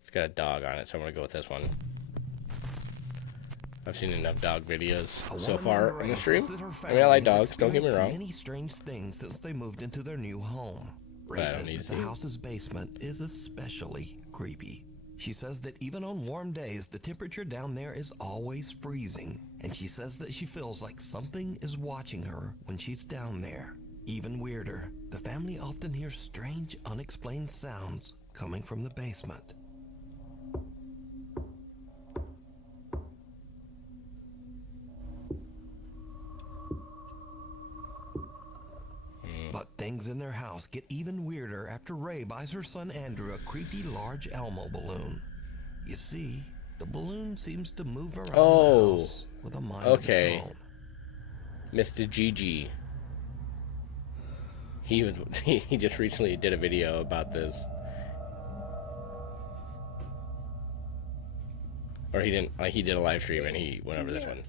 It's got a dog on it, so I'm going to go with this one. I've seen enough dog videos so far in the stream. I mean, I like dogs, don't get me wrong. Many strange things since they moved into their new home. But Ray I don't says need that to. the house's basement is especially creepy. She says that even on warm days, the temperature down there is always freezing. And she says that she feels like something is watching her when she's down there. Even weirder, the family often hears strange, unexplained sounds coming from the basement. But things in their house get even weirder after Ray buys her son Andrew a creepy large Elmo balloon. You see, the balloon seems to move around the house with a mind of its own. Mr. Gigi. He just recently did a video about this. Or he didn't, like, he did a live stream and he went over this one.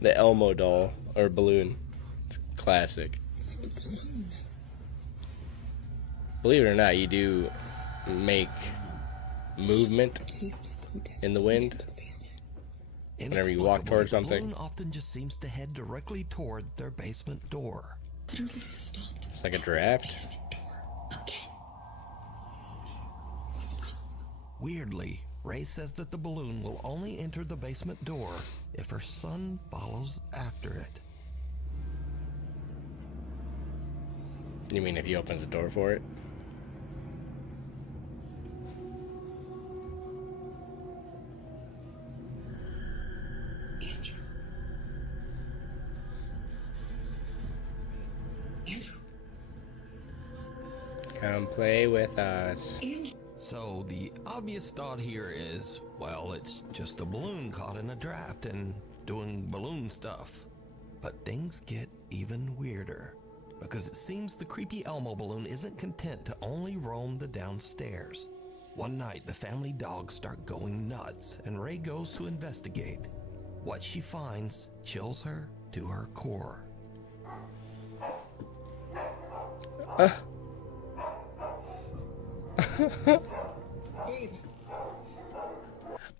The Elmo doll, or balloon. It's classic. Believe it or not, you do make movement in the wind whenever you walk towards The something. balloon often just seems to head directly toward their basement door. It's like a draft. Weirdly, Ray says that the balloon will only enter the basement door if her son follows after it. You mean if he opens the door for it? Come play with us. So the obvious thought here is, well, it's just a balloon caught in a draft and doing balloon stuff. But things get even weirder, because it seems the creepy Elmo balloon isn't content to only roam the downstairs. One night, the family dogs start going nuts, and Ray goes to investigate. What she finds chills her to her core.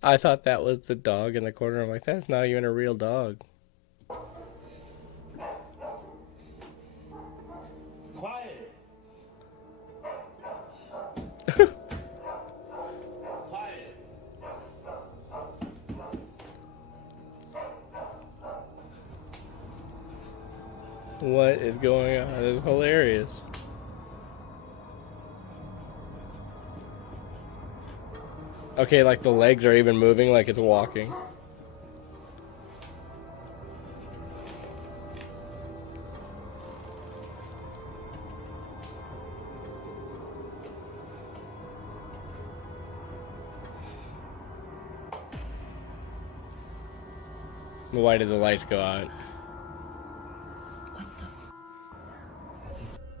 I thought that was the dog in the corner. I'm like, that's not even a real dog. Quiet. Quiet. What is going on? It's hilarious. Okay, like the legs are even moving like it's walking. Why did the lights go out?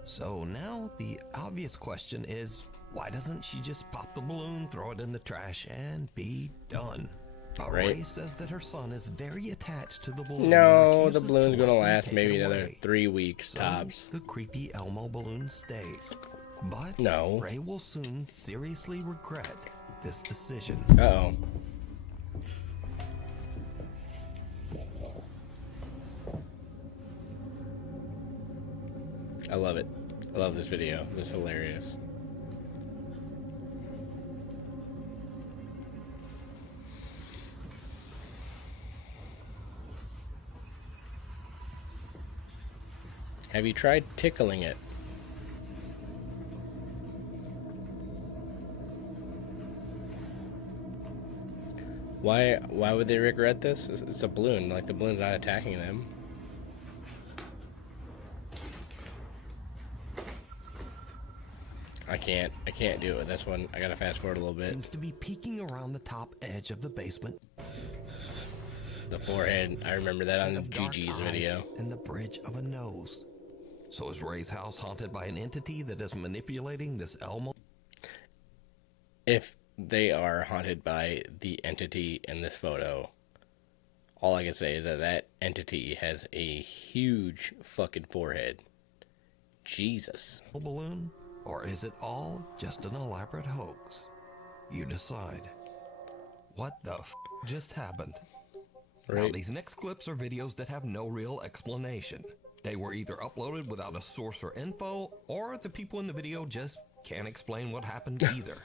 So now the obvious question is, why doesn't she just pop the balloon, throw it in the trash, and be done? But Right. Ray says that her son is very attached to the balloon. No, and the refuses balloon's to gonna let them last take maybe it another away. 3 weeks So tops. the creepy Elmo balloon stays. But No. Ray will soon seriously regret this decision. Uh-oh. I love it. I love this video. This is hilarious. Have you tried tickling it? Why would they regret this? It's a balloon. Like, the balloon's not attacking them. I can't do it with this one. I gotta fast forward a little bit. Seems to be peeking around the top edge of the basement. The forehead. I remember that Set on of dark Gigi's eyes video. And the bridge of a nose. So is Ray's house haunted by an entity that is manipulating this Elmo? If they are haunted by the entity in this photo, all I can say is that that entity has a huge fucking forehead. Jesus. Balloon? Or is it all just an elaborate hoax? You decide. What the f just happened? Now, Right. these next clips are videos that have no real explanation. They were either uploaded without a source or info, or the people in the video just can't explain what happened either.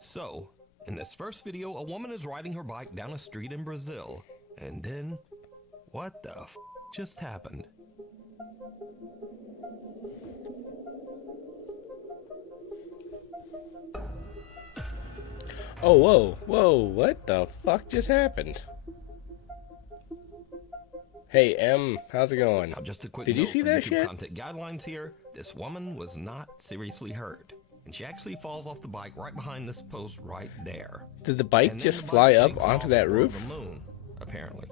So, in this first video, a woman is riding her bike down a street in Brazil, and then, what the f just happened? Oh, whoa, what the fuck just happened? Hey, M, how's it going? Now, just a quick Did you note see from that YouTube shit? Content guidelines here. This woman was not seriously hurt, and she actually falls off the bike right behind this post right there. Did the bike And then just the bike fly up takes onto off that for roof? The moon, apparently.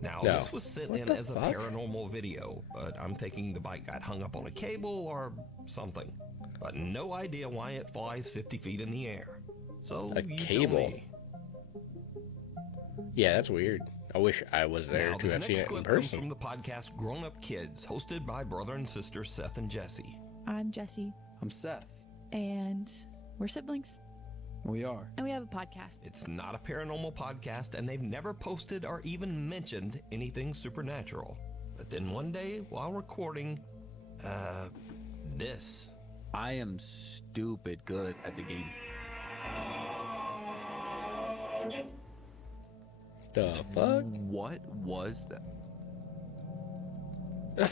Now, No. this was sent What in the as a fuck? paranormal video, but I'm thinking the bike got hung up on a cable or something. But no idea why it flies 50 feet in the air. So, A you tell cable? me. Yeah, that's weird. I wish I was there Now, to this have seen next it in clip comes person. from the podcast Grown Up Kids, hosted by brother and sister Seth and Jesse. I'm Jesse, I'm Seth. and we're siblings, We are. and we have a podcast. It's not a paranormal podcast, and they've never posted or even mentioned anything supernatural. But then one day, while recording, this. I am stupid good at the game. The fuck? What was that?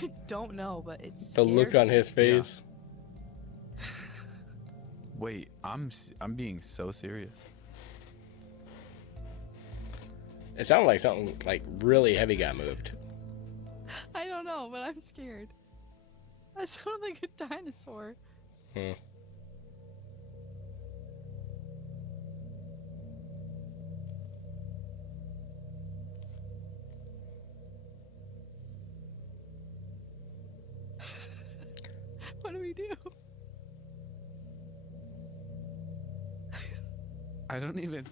I don't know, but it's The look on his face. Wait, I'm being so serious. It sounded like something like really heavy got moved. I don't know, but I'm scared. I sound like a dinosaur. Hmm. What do we do? I don't even.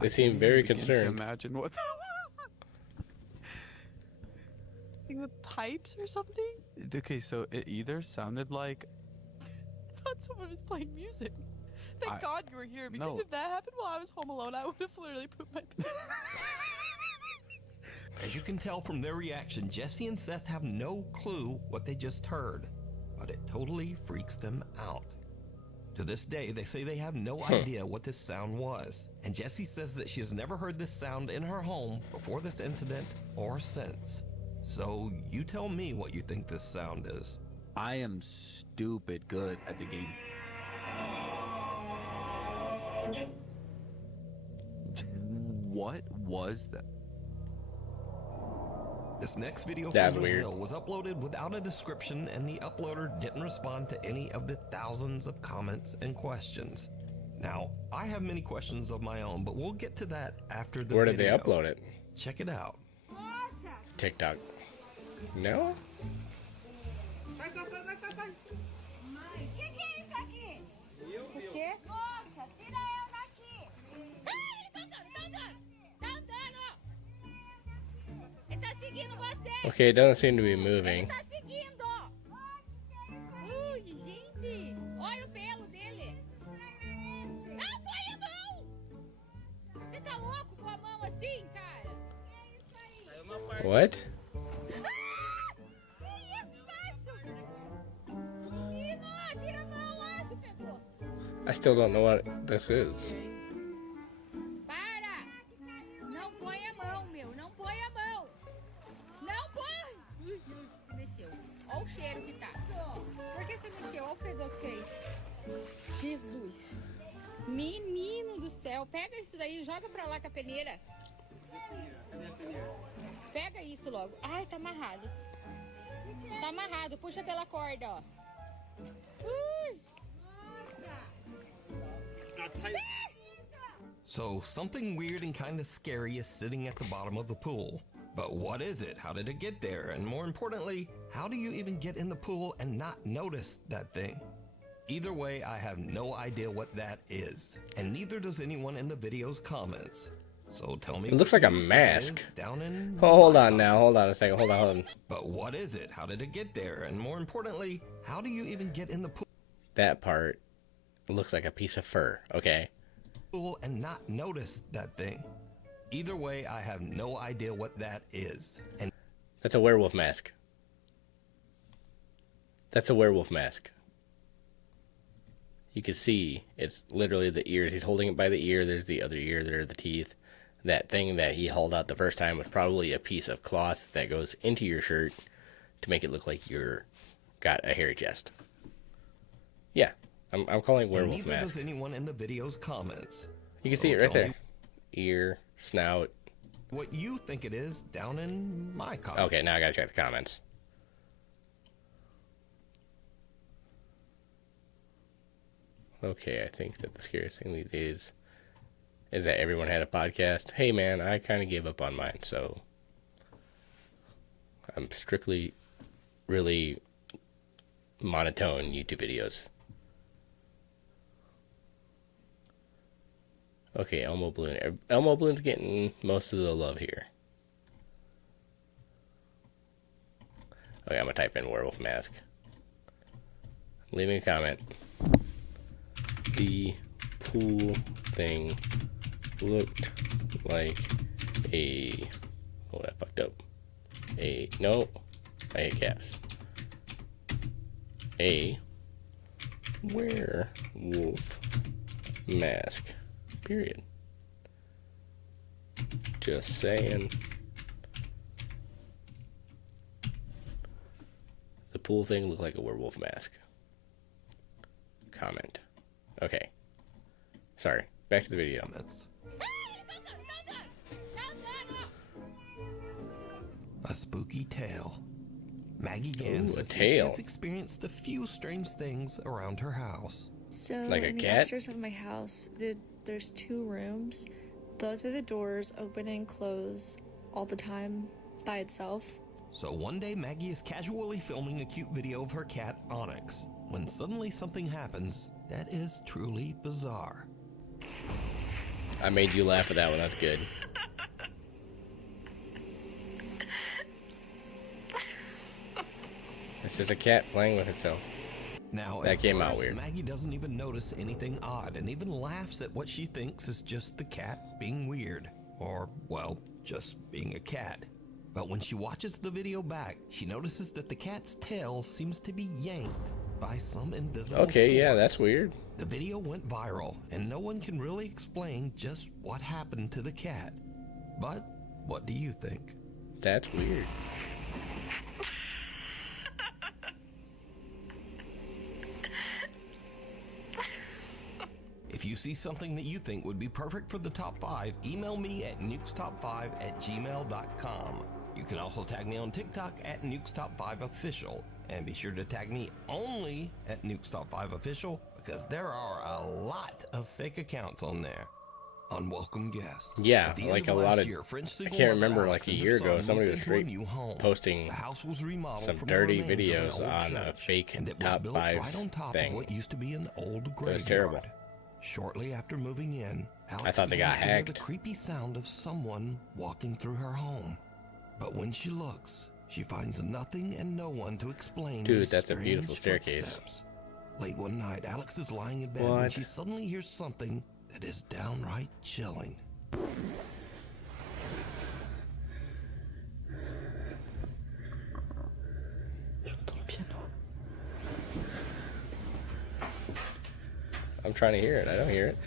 They seem very begin to concerned. Imagine what. Like the pipes or something? Okay, so it either sounded like I thought someone was playing music. Thank I- God you were here, because No. if that happened while I was home alone, I would have literally pooped my pants. As you can tell from their reaction, Jesse and Seth have no clue what they just heard, but it totally freaks them out. To this day, they say they have no idea what this sound was, and Jesse says that she has never heard this sound in her home before this incident or since. So you tell me what you think this sound is. I am stupid good at the game. What was that? This next video That's from weird. Brazil was uploaded without a description, and the uploader didn't respond to any of the thousands of comments and questions. Now, I have many questions of my own, but we'll get to that after the Where video. did they upload it? Check it out. TikTok. No? Sai, sai, sai, sai, sai, sai. O que é isso aqui? O quê? Moça, tira eu daqui. Tá andando! Ele tá seguindo você! Okay, it doesn't seem to be moving. Tá seguindo! Ui, gente! Olha o pelo dele! Não, põe a mão! Você tá louco com a mão assim, cara? What? I still don't know what this is. Para! Não põe a mão, meu! Não põe a mão! Não põe! Ui, se mexeu. Olha o cheiro que tá. Por que você mexeu? Olha o fedor que fez. Jesus! Menino do céu! Pega isso daí e joga pra lá com a peneira. Pega isso logo. Ai, tá amarrado. Tá amarrado. Puxa pela corda, ó. Ui! So, something weird and kind of scary is sitting at the bottom of the pool. But what is it? How did it get there? And more importantly, how do you even get in the pool and not notice that thing? Either way, I have no idea what that is. And neither does anyone in the video's comments. So tell me. It looks what like a you think it mask. is down in Oh, hold my on now. Hold on a second. Hold on. But what is it? How did it get there? And more importantly, how do you even get in the That part looks like a piece of fur. Okay. pool and not notice that thing? Either way, I have no idea what that is. And That's a werewolf mask. That's a werewolf mask. You can see it's literally the ears. He's holding it by the ear. There's the other ear. There are the teeth. That thing that he hauled out the first time was probably a piece of cloth that goes into your shirt to make it look like you're got a hairy chest. Yeah, I'm calling it werewolf Neither mask. does anyone in the video's comments. You can see it right there. Ear, snout. What you think it is down in my comments. Okay, now I gotta check the comments. Okay, I think that the scariest thing these days is that everyone had a podcast. Hey man, I kind of gave up on mine, so I'm strictly really monotone YouTube videos. Okay, Elmo Balloon. Elmo Balloon's getting most of the love here. Okay, I'm gonna type in werewolf mask. Leave me a comment. The pool thing looked like a... Oh, I fucked up. No, I hate caps. A werewolf mask. Period. Just saying. The pool thing looked like a werewolf mask. Comment. Okay. Sorry. Back to the video. A spooky tale. Maggie Gann says she's experienced a few strange things around her house. So Like a in the cat? upstairs of my house, there's 2 rooms. Both of the doors open and close all the time by itself. So one day Maggie is casually filming a cute video of her cat, Onyx, when suddenly something happens that is truly bizarre. I made you laugh at that one. That's good. It's just a cat playing with itself. Now, that at came out first, weird. Maggie doesn't even notice anything odd and even laughs at what she thinks is just the cat being weird. Or, well, just being a cat. But when she watches the video back, she notices that the cat's tail seems to be yanked by some invisible Okay, yeah, force. that's weird. The video went viral, and no one can really explain just what happened to the cat. But what do you think? That's weird. If you see something that you think would be perfect for the top 5, email me at nukestop5@gmail.com. You can also tag me on TikTok at nukestop5official. And be sure to tag me only at nukestop5official because there are a lot of fake accounts on there. Unwelcome guests. Yeah, At the end like of a last lot of... year, French I single can't mother remember, Alex like a and her year ago, son somebody moved was into a straight new home. posting The house was remodeled some from the dirty remains of an videos old on a church, fake and it was top built 5 right on top thing. of what used to be an old It graveyard. was terrible. Shortly after moving in, Alex I thought they got begins to hear hacked. the creepy sound of someone walking through her home. But when she looks, she finds nothing and no one to explain Dude, these that's a beautiful strange staircase. footsteps. Late one night, Alex is lying in bed when What? she suddenly hears something that is downright chilling. I'm trying to hear it. I don't hear it.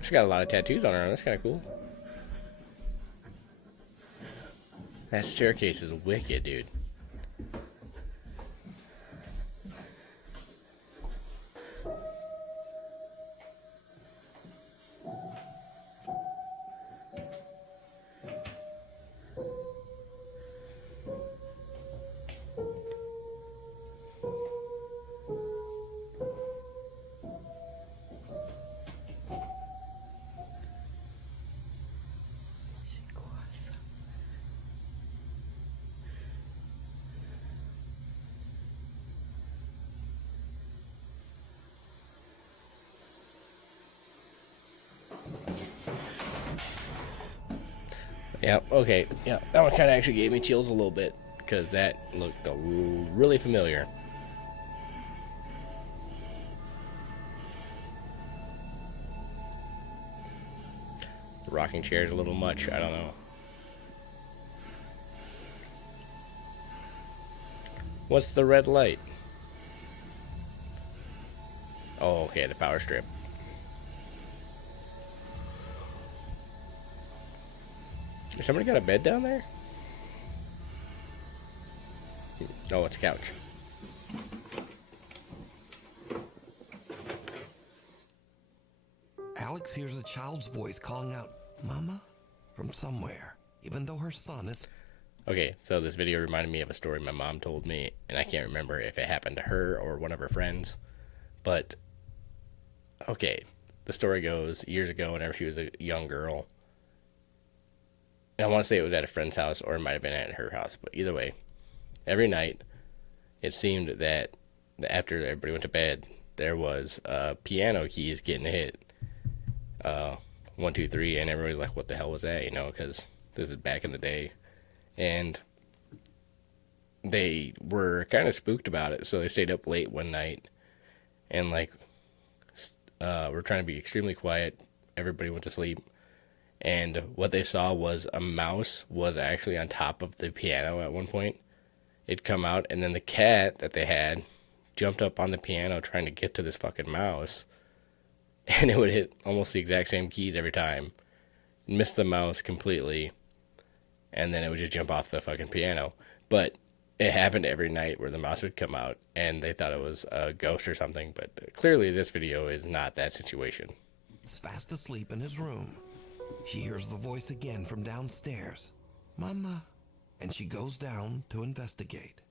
She got a lot of tattoos on her arm. That's kind of cool. That staircase is wicked, dude. Yeah, okay. Yeah, that one kind of actually gave me chills a little bit because that looked really familiar. The rocking chair is a little much. I don't know. What's the red light? Oh, okay, the power strip. Has somebody got a bed down there? Oh, it's a couch. Alex hears a child's voice calling out, "Mama?" from somewhere, even though her son is... Okay, so this video reminded me of a story my mom told me, and I can't remember if it happened to her or one of her friends, but, okay, the story goes, years ago, whenever she was a young girl, and I want to say it was at a friend's house, or it might have been at her house, but either way, every night, it seemed that after everybody went to bed, there was piano keys getting hit, 1, 2, 3, and everybody's like, what the hell was that, you know, because this is back in the day. And they were kind of spooked about it, so they stayed up late one night and, like, were trying to be extremely quiet. Everybody went to sleep. And what they saw was a mouse was actually on top of the piano at one point. It'd come out, and then the cat that they had jumped up on the piano trying to get to this fucking mouse. And it would hit almost the exact same keys every time. Miss the mouse completely. And then it would just jump off the fucking piano. But it happened every night where the mouse would come out, and they thought it was a ghost or something. But clearly this video is not that situation. Is fast asleep in his room. She hears the voice again from downstairs. "Mama." And she goes down to investigate.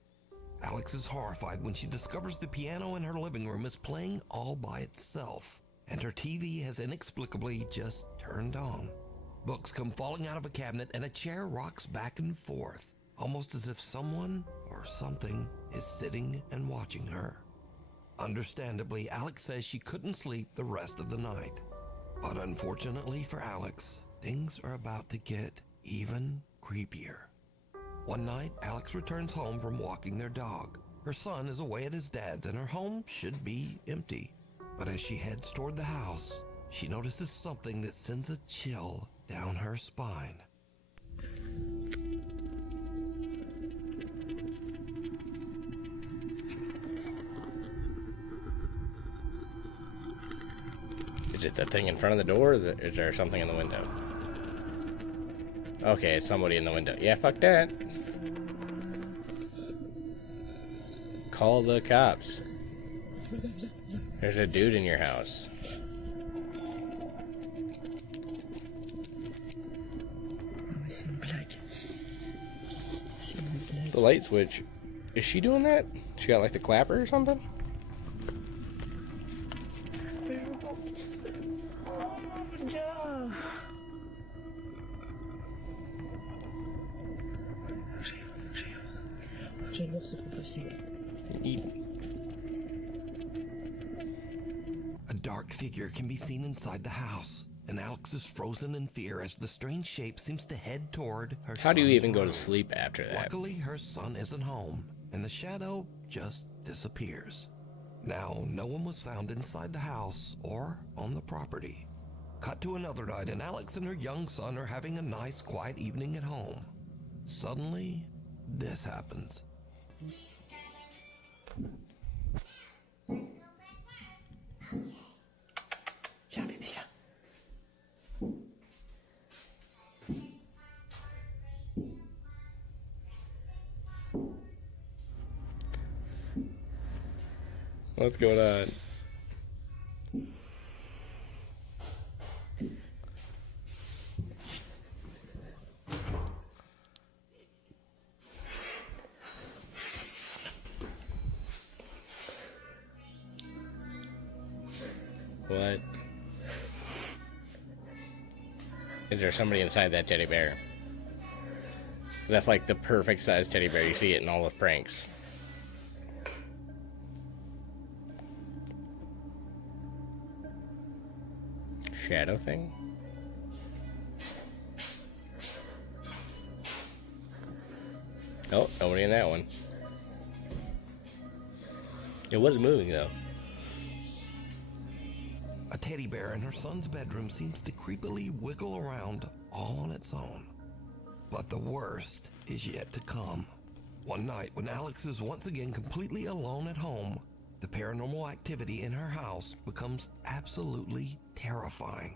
Alex is horrified when she discovers the piano in her living room is playing all by itself, and her TV has inexplicably just turned on. Books come falling out of a cabinet, and a chair rocks back and forth, almost as if someone or something is sitting and watching her. Understandably, Alex says she couldn't sleep the rest of the night. But unfortunately for Alex, things are about to get even creepier. One night, Alex returns home from walking their dog. Her son is away at his dad's, and her home should be empty. But as she heads toward the house, she notices something that sends a chill down her spine. Is it the thing in front of the door, or is there something in the window? Okay, it's somebody in the window. Yeah, fuck that. Call the cops. There's a dude in your house. The light switch. Is she doing that? She got like the clapper or something? A dark figure can be seen inside the house, and Alex is frozen in fear as the strange shape seems to head toward her. How do you son's even go to room. sleep after that? Luckily, her son isn't home, and the shadow just disappears. Now, no one was found inside the house or on the property. Cut to another night, and Alex and her young son are having a nice, quiet evening at home. Suddenly, this happens. What's going on? What? Is there somebody inside that teddy bear? That's like the perfect size teddy bear. You see it in all the pranks. Shadow thing? Nobody in that one. It was moving though. A teddy bear in her son's bedroom seems to creepily wiggle around all on its own. But the worst is yet to come. One night, when Alex is once again completely alone at home, the paranormal activity in her house becomes absolutely terrifying.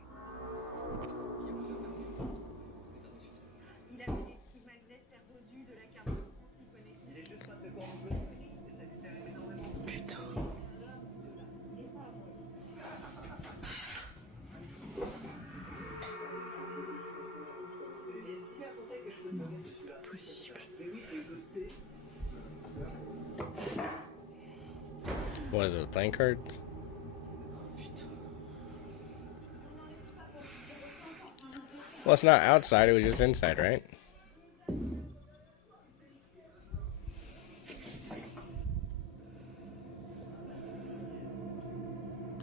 What is it, playing cards? Well, it's not outside, it was just inside, right?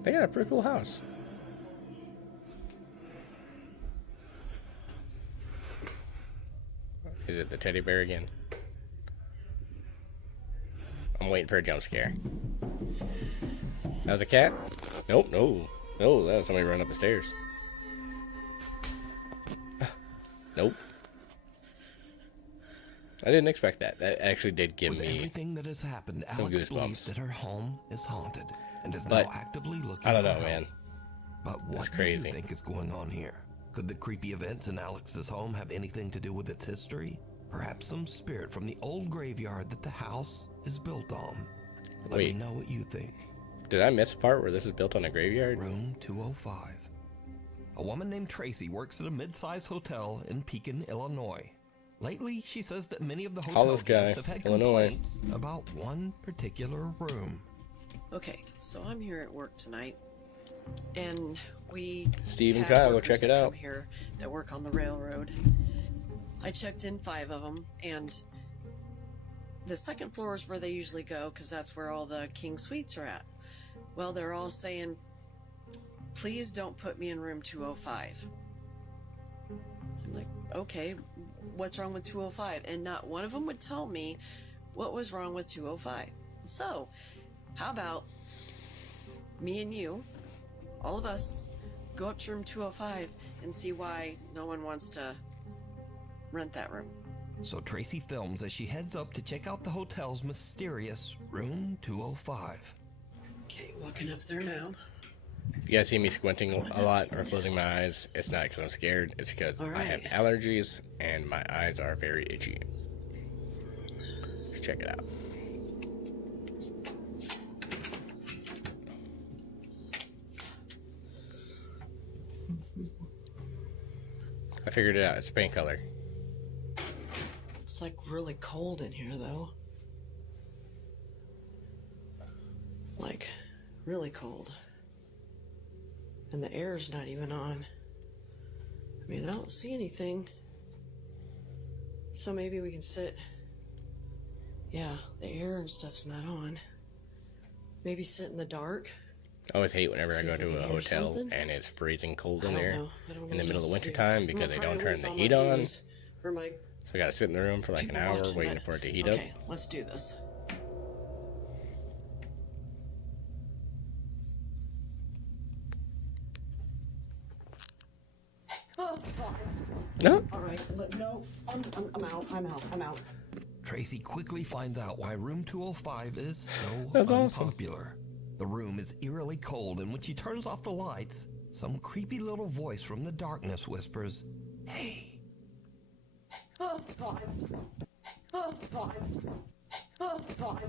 They got a pretty cool house. Is it the teddy bear again? I'm waiting for a jump scare. That was a cat? Nope, no. No, that was somebody running up the stairs. Nope. I didn't expect that. That actually did give With me everything that has happened, some Alex believes goosebumps. that her home is haunted and is But now actively looking I don't for know, help. man. But what That's do crazy. you think is going on here? Could the creepy events in Alex's home have anything to do with its history? Perhaps some spirit from the old graveyard that the house is built on? Let me Wait. know what you think. Did I miss a part where this is built on a graveyard? Room 205. A woman named Tracy works at a mid-sized hotel in Pekin, Illinois. Lately, she says that many of the Call hotel this guy, guests have had Illinois. complaints about one particular room. Okay, so I'm here at work tonight, and Steve and have Kyle, go workers check it that out. come here that work on the railroad. I checked in 5 of them, and the second floor is where they usually go because that's where all the king suites are at. Well, they're all saying, please don't put me in room 205. I'm like, okay, what's wrong with 205? And not one of them would tell me what was wrong with 205. So, how about me and you, all of us, go up to room 205 and see why no one wants to rent that room. So Tracy films as she heads up to check out the hotel's mysterious room 205. Okay, walking up there now. If you guys see me squinting a lot or closing my eyes, it's not because I'm scared. It's because I have allergies and my eyes are very itchy. Let's check it out. I figured it out. It's paint color. It's like really cold in here though. Like, really cold. And the air's not even on. I mean, I don't see anything. So maybe we can sit. Yeah, the air and stuff's not on. Maybe sit in the dark. I always hate whenever I See go if we to can a hear hotel something. and it's freezing cold I in don't there know. I don't in the know middle of the just winter here. time I'm because gonna they don't probably turn lose the all heat my on. views for my So I gotta sit in the room for like an people hour watching, waiting but- for it to heat up. Okay, let's do this. Oh, God. No. All right. No. I'm out. I'm out. Tracy quickly finds out why room 205 is so That's awesome. unpopular. The room is eerily cold, and when she turns off the lights, some creepy little voice from the darkness whispers, "Hey." Oh, God. Oh, God. Oh, God.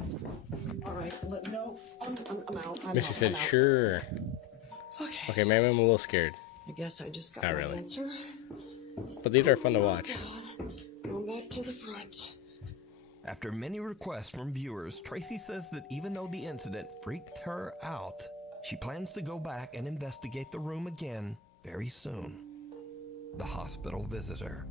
All right. No. I'm out. Missy I'm said, out. sure. Okay. Okay, maybe I'm a little scared. I guess I just got Not my really. answer. But these are fun to watch. Going back to the front. After many requests from viewers, Tracy says that even though the incident freaked her out, she plans to go back and investigate the room again very soon. The hospital visitor.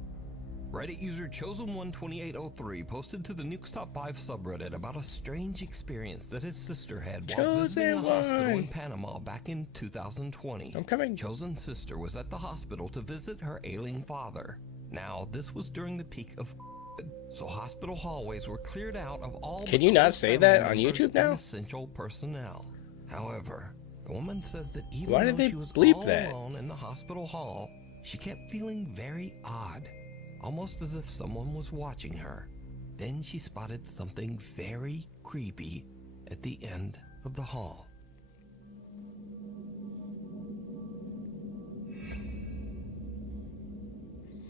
Reddit user Chosen12803 posted to the Nukes Top 5 subreddit about a strange experience that his sister had while visiting a Chosen hospital in one. Panama back in 2020. I'm coming. Chosen's sister was at the hospital to visit her ailing father. Now, this was during the peak of so hospital hallways were cleared out of all. Can but you not close say family that on members YouTube and now? Essential personnel. However, the woman says that even Why though did they she was bleep all that? alone in the hospital hall, she kept feeling very odd, almost as if someone was watching her. Then she spotted something very creepy at the end of the hall.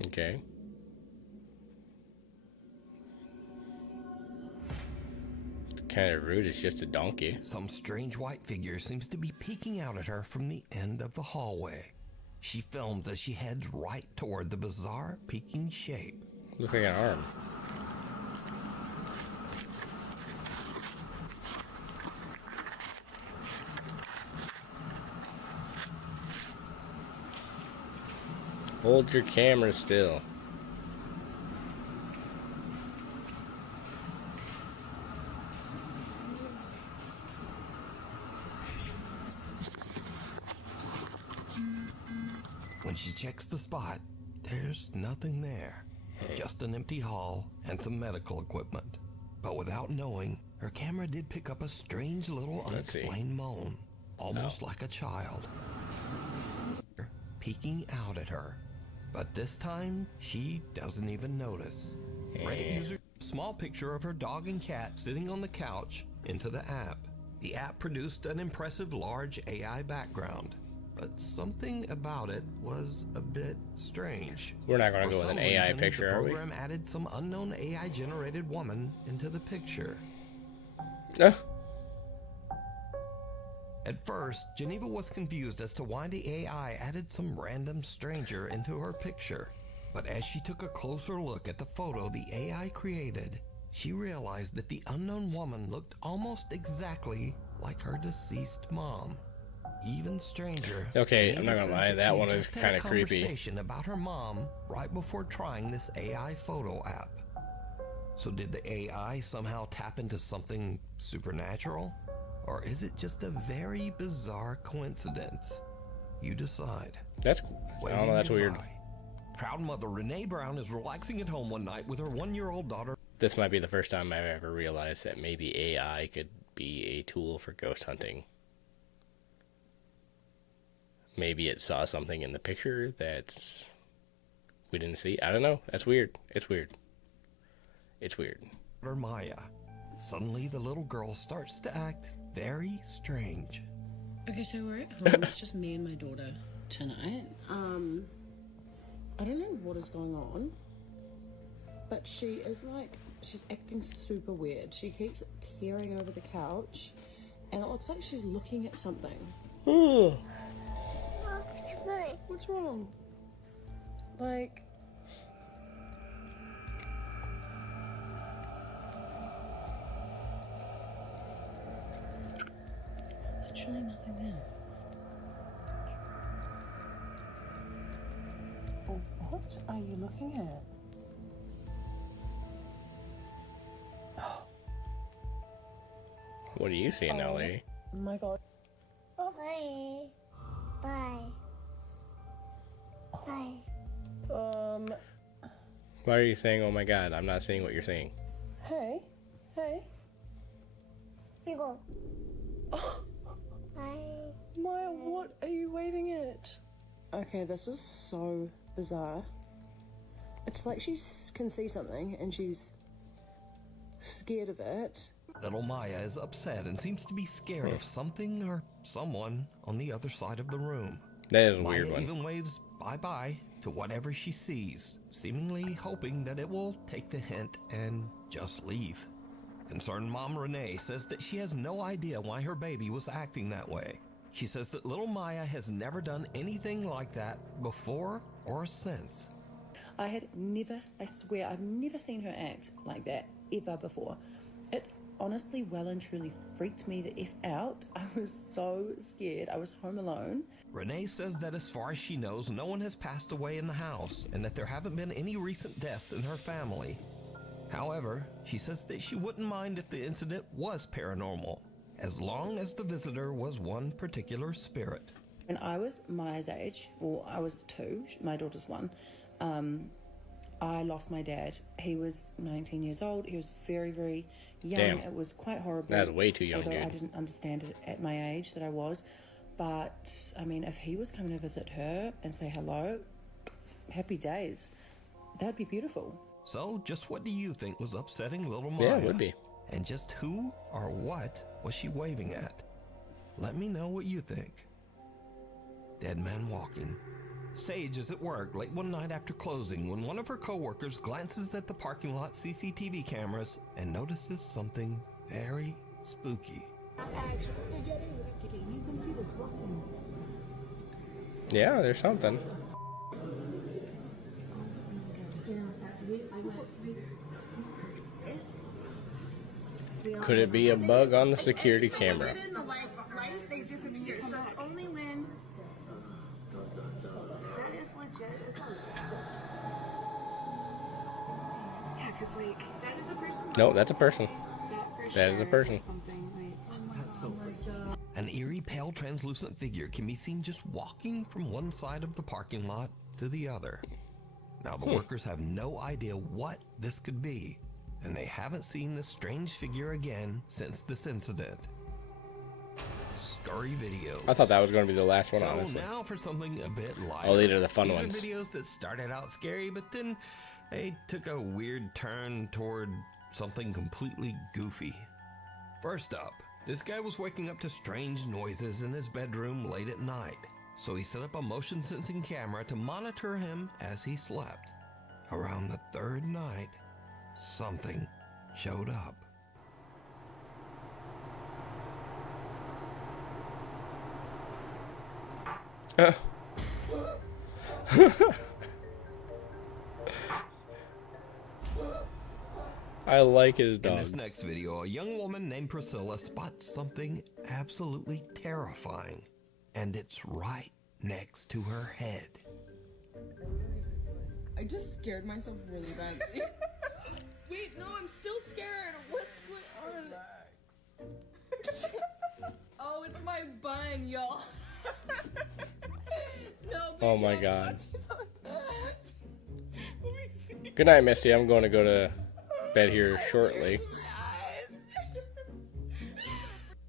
Okay. Kind of rude. It's just a donkey. Some strange white figure seems to be peeking out at her from the end of the hallway. She films as she heads right toward the bizarre peeking shape. Looks like an arm. Hold your camera still. When she checks the spot, there's nothing there. Just an empty hall and some medical equipment. But without knowing, her camera did pick up a strange little Let's see. unexplained moan, almost like a child, peeking out at her. But this time, she doesn't even notice. Reddit user small picture of her dog and cat sitting on the couch into the app. The app produced an impressive large AI background, but something about it was a bit strange. We're not going to For go with an some AI reason, picture, the are we? program added some unknown AI-generated woman into the picture. At first, Geneva was confused as to why the AI added some random stranger into her picture. But as she took a closer look at the photo the AI created, she realized that the unknown woman looked almost exactly like her deceased mom. Even stranger. Okay, Geneva I'm not gonna says lie, that she one is just had a kinda creepy. Conversation about her mom right before trying this AI photo app. So did the AI somehow tap into something supernatural? Or is it just a very bizarre coincidence? You decide. That's, I don't know, that's weird. Proud mother Renee Brown is relaxing at home one night with her 1-year-old daughter. This might be the first time I've ever realized that maybe AI could be a tool for ghost hunting. Maybe it saw something in the picture that we didn't see. I don't know. That's weird. It's weird. It's weird. Maya. Suddenly, the little girl starts to act very strange. Okay, so we're at home. It's just me and my daughter tonight. I don't know what is going on, but she is like, she's acting super weird. She keeps peering over the couch, and it looks like she's looking at something. What's wrong? Like, there's literally nothing there. What are you looking at? What are you seeing now, lady? Oh my god. Bye. Bye. Bye. Why are you saying, oh my god? I'm not seeing what you're saying. Hey. Hey. Here you go. Bye. Maya, what are you waving at? Okay, this is so bizarre. It's like she can see something and she's scared of it. Little Maya is upset and seems to be scared of something or someone on the other side of the room. That is a Maya weird one. even waves bye-bye to whatever she sees, seemingly hoping that it will take the hint and just leave. Concerned mom Renee says that she has no idea why her baby was acting that way. She says that little Maya has never done anything like that before or since. I had never, I swear, I've never seen her act like that ever before. It honestly well and truly freaked me the F out. I was so scared. I was home alone. Renee says that as far as she knows, no one has passed away in the house and that there haven't been any recent deaths in her family. However, she says that she wouldn't mind if the incident was paranormal, as long as the visitor was one particular spirit. When I was Maya's age, well, I was 2, my daughter's 1, I lost my dad. He was 19 years old. He was very, very young. Damn. It was quite horrible. That's way too young, although I dude. didn't understand it at my age that I was. But, I mean, if he was coming to visit her and say hello, happy days. That'd be beautiful. So, just what do you think was upsetting little Maya? Yeah, it would be. And just who or what was she waving at? Let me know what you think. Dead man walking. Sage is at work late one night after closing when one of her coworkers glances at the parking lot CCTV cameras and notices something very spooky. Yeah, there's something. Could it be a bug on the security camera? In the light, they disappear. So it's only when that is legit. Yeah, because like that is a person. No, that's a person. That is a person. An eerie, pale, translucent figure can be seen just walking from one side of the parking lot to the other. Now, the workers have no idea what this could be, and they haven't seen this strange figure again since this incident. Scurry videos. I thought that was going to be the last one, So honestly. now for something a bit lighter. Oh, these are the fun These ones. are videos that started out scary, but then they took a weird turn toward something completely goofy. First up, this guy was waking up to strange noises in his bedroom late at night, so he set up a motion sensing camera to monitor him as he slept. Around the third night, something showed up. I like his dog. In this next video, a young woman named Priscilla spots something absolutely terrifying, and it's right next to her head. I just scared myself really badly. Wait, no, I'm still scared. What's going on? Oh, it's my bun, y'all. No, Oh my god. Good night, Missy. I'm going to go to bed here shortly.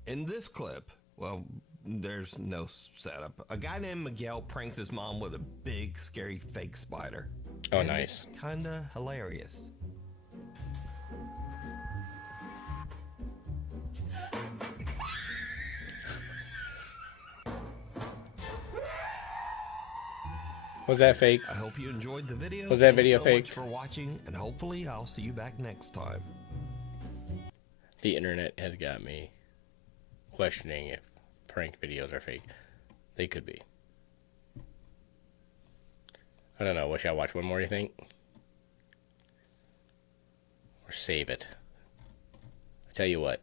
In this clip, well, there's no setup. A guy named Miguel pranks his mom with a big, scary fake spider. Oh, And nice. it's kinda hilarious. Was that fake? I hope you enjoyed the video. Was that Thanks video so fake? much for watching, and hopefully I'll see you back next time. The internet has got me questioning if prank videos are fake. They could be. I don't know. What should I watch one more, you think? Or save it? I tell you what.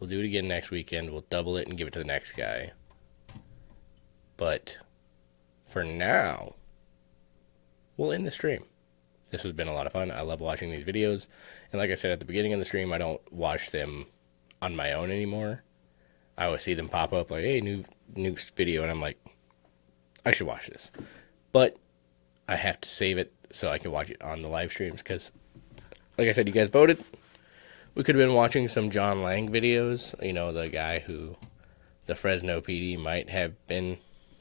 We'll do it again next weekend. We'll double it and give it to the next guy. But for now, we'll end the stream. This has been a lot of fun. I love watching these videos. And like I said at the beginning of the stream, I don't watch them on my own anymore. I always see them pop up like, hey, new video. And I'm like, I should watch this. But I have to save it so I can watch it on the live streams. Because, like I said, you guys voted. We could have been watching some John Lang videos. You know, the guy who the Fresno PD might have been,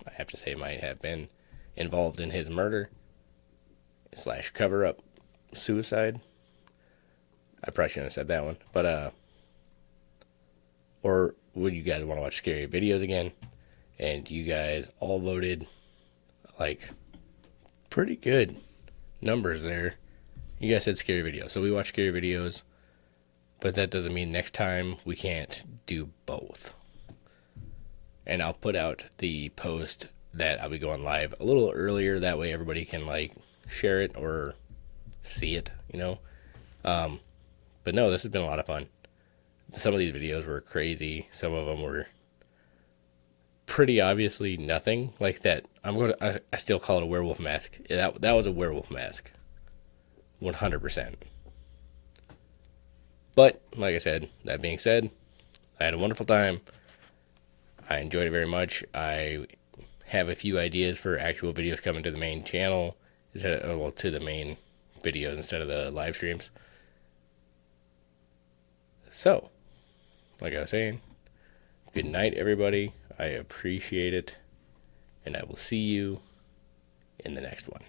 I have to say might have been, involved in his murder / cover-up suicide. I probably shouldn't have said that one. But, or would you guys want to watch scary videos again? And you guys all voted, like, pretty good numbers there. You guys said scary videos. So we watch scary videos. But that doesn't mean next time we can't do both. And I'll put out the post that I'll be going live a little earlier. That way everybody can, like, share it or see it, you know. But no, this has been a lot of fun. Some of these videos were crazy. Some of them were pretty obviously nothing. Like that, I still call it a werewolf mask. That was a werewolf mask. 100%. But, like I said, that being said, I had a wonderful time. I enjoyed it very much. I have a few ideas for actual videos coming to the main channel to the main videos instead of the live streams. So, like I was saying, good night, everybody. I appreciate it, and I will see you in the next one.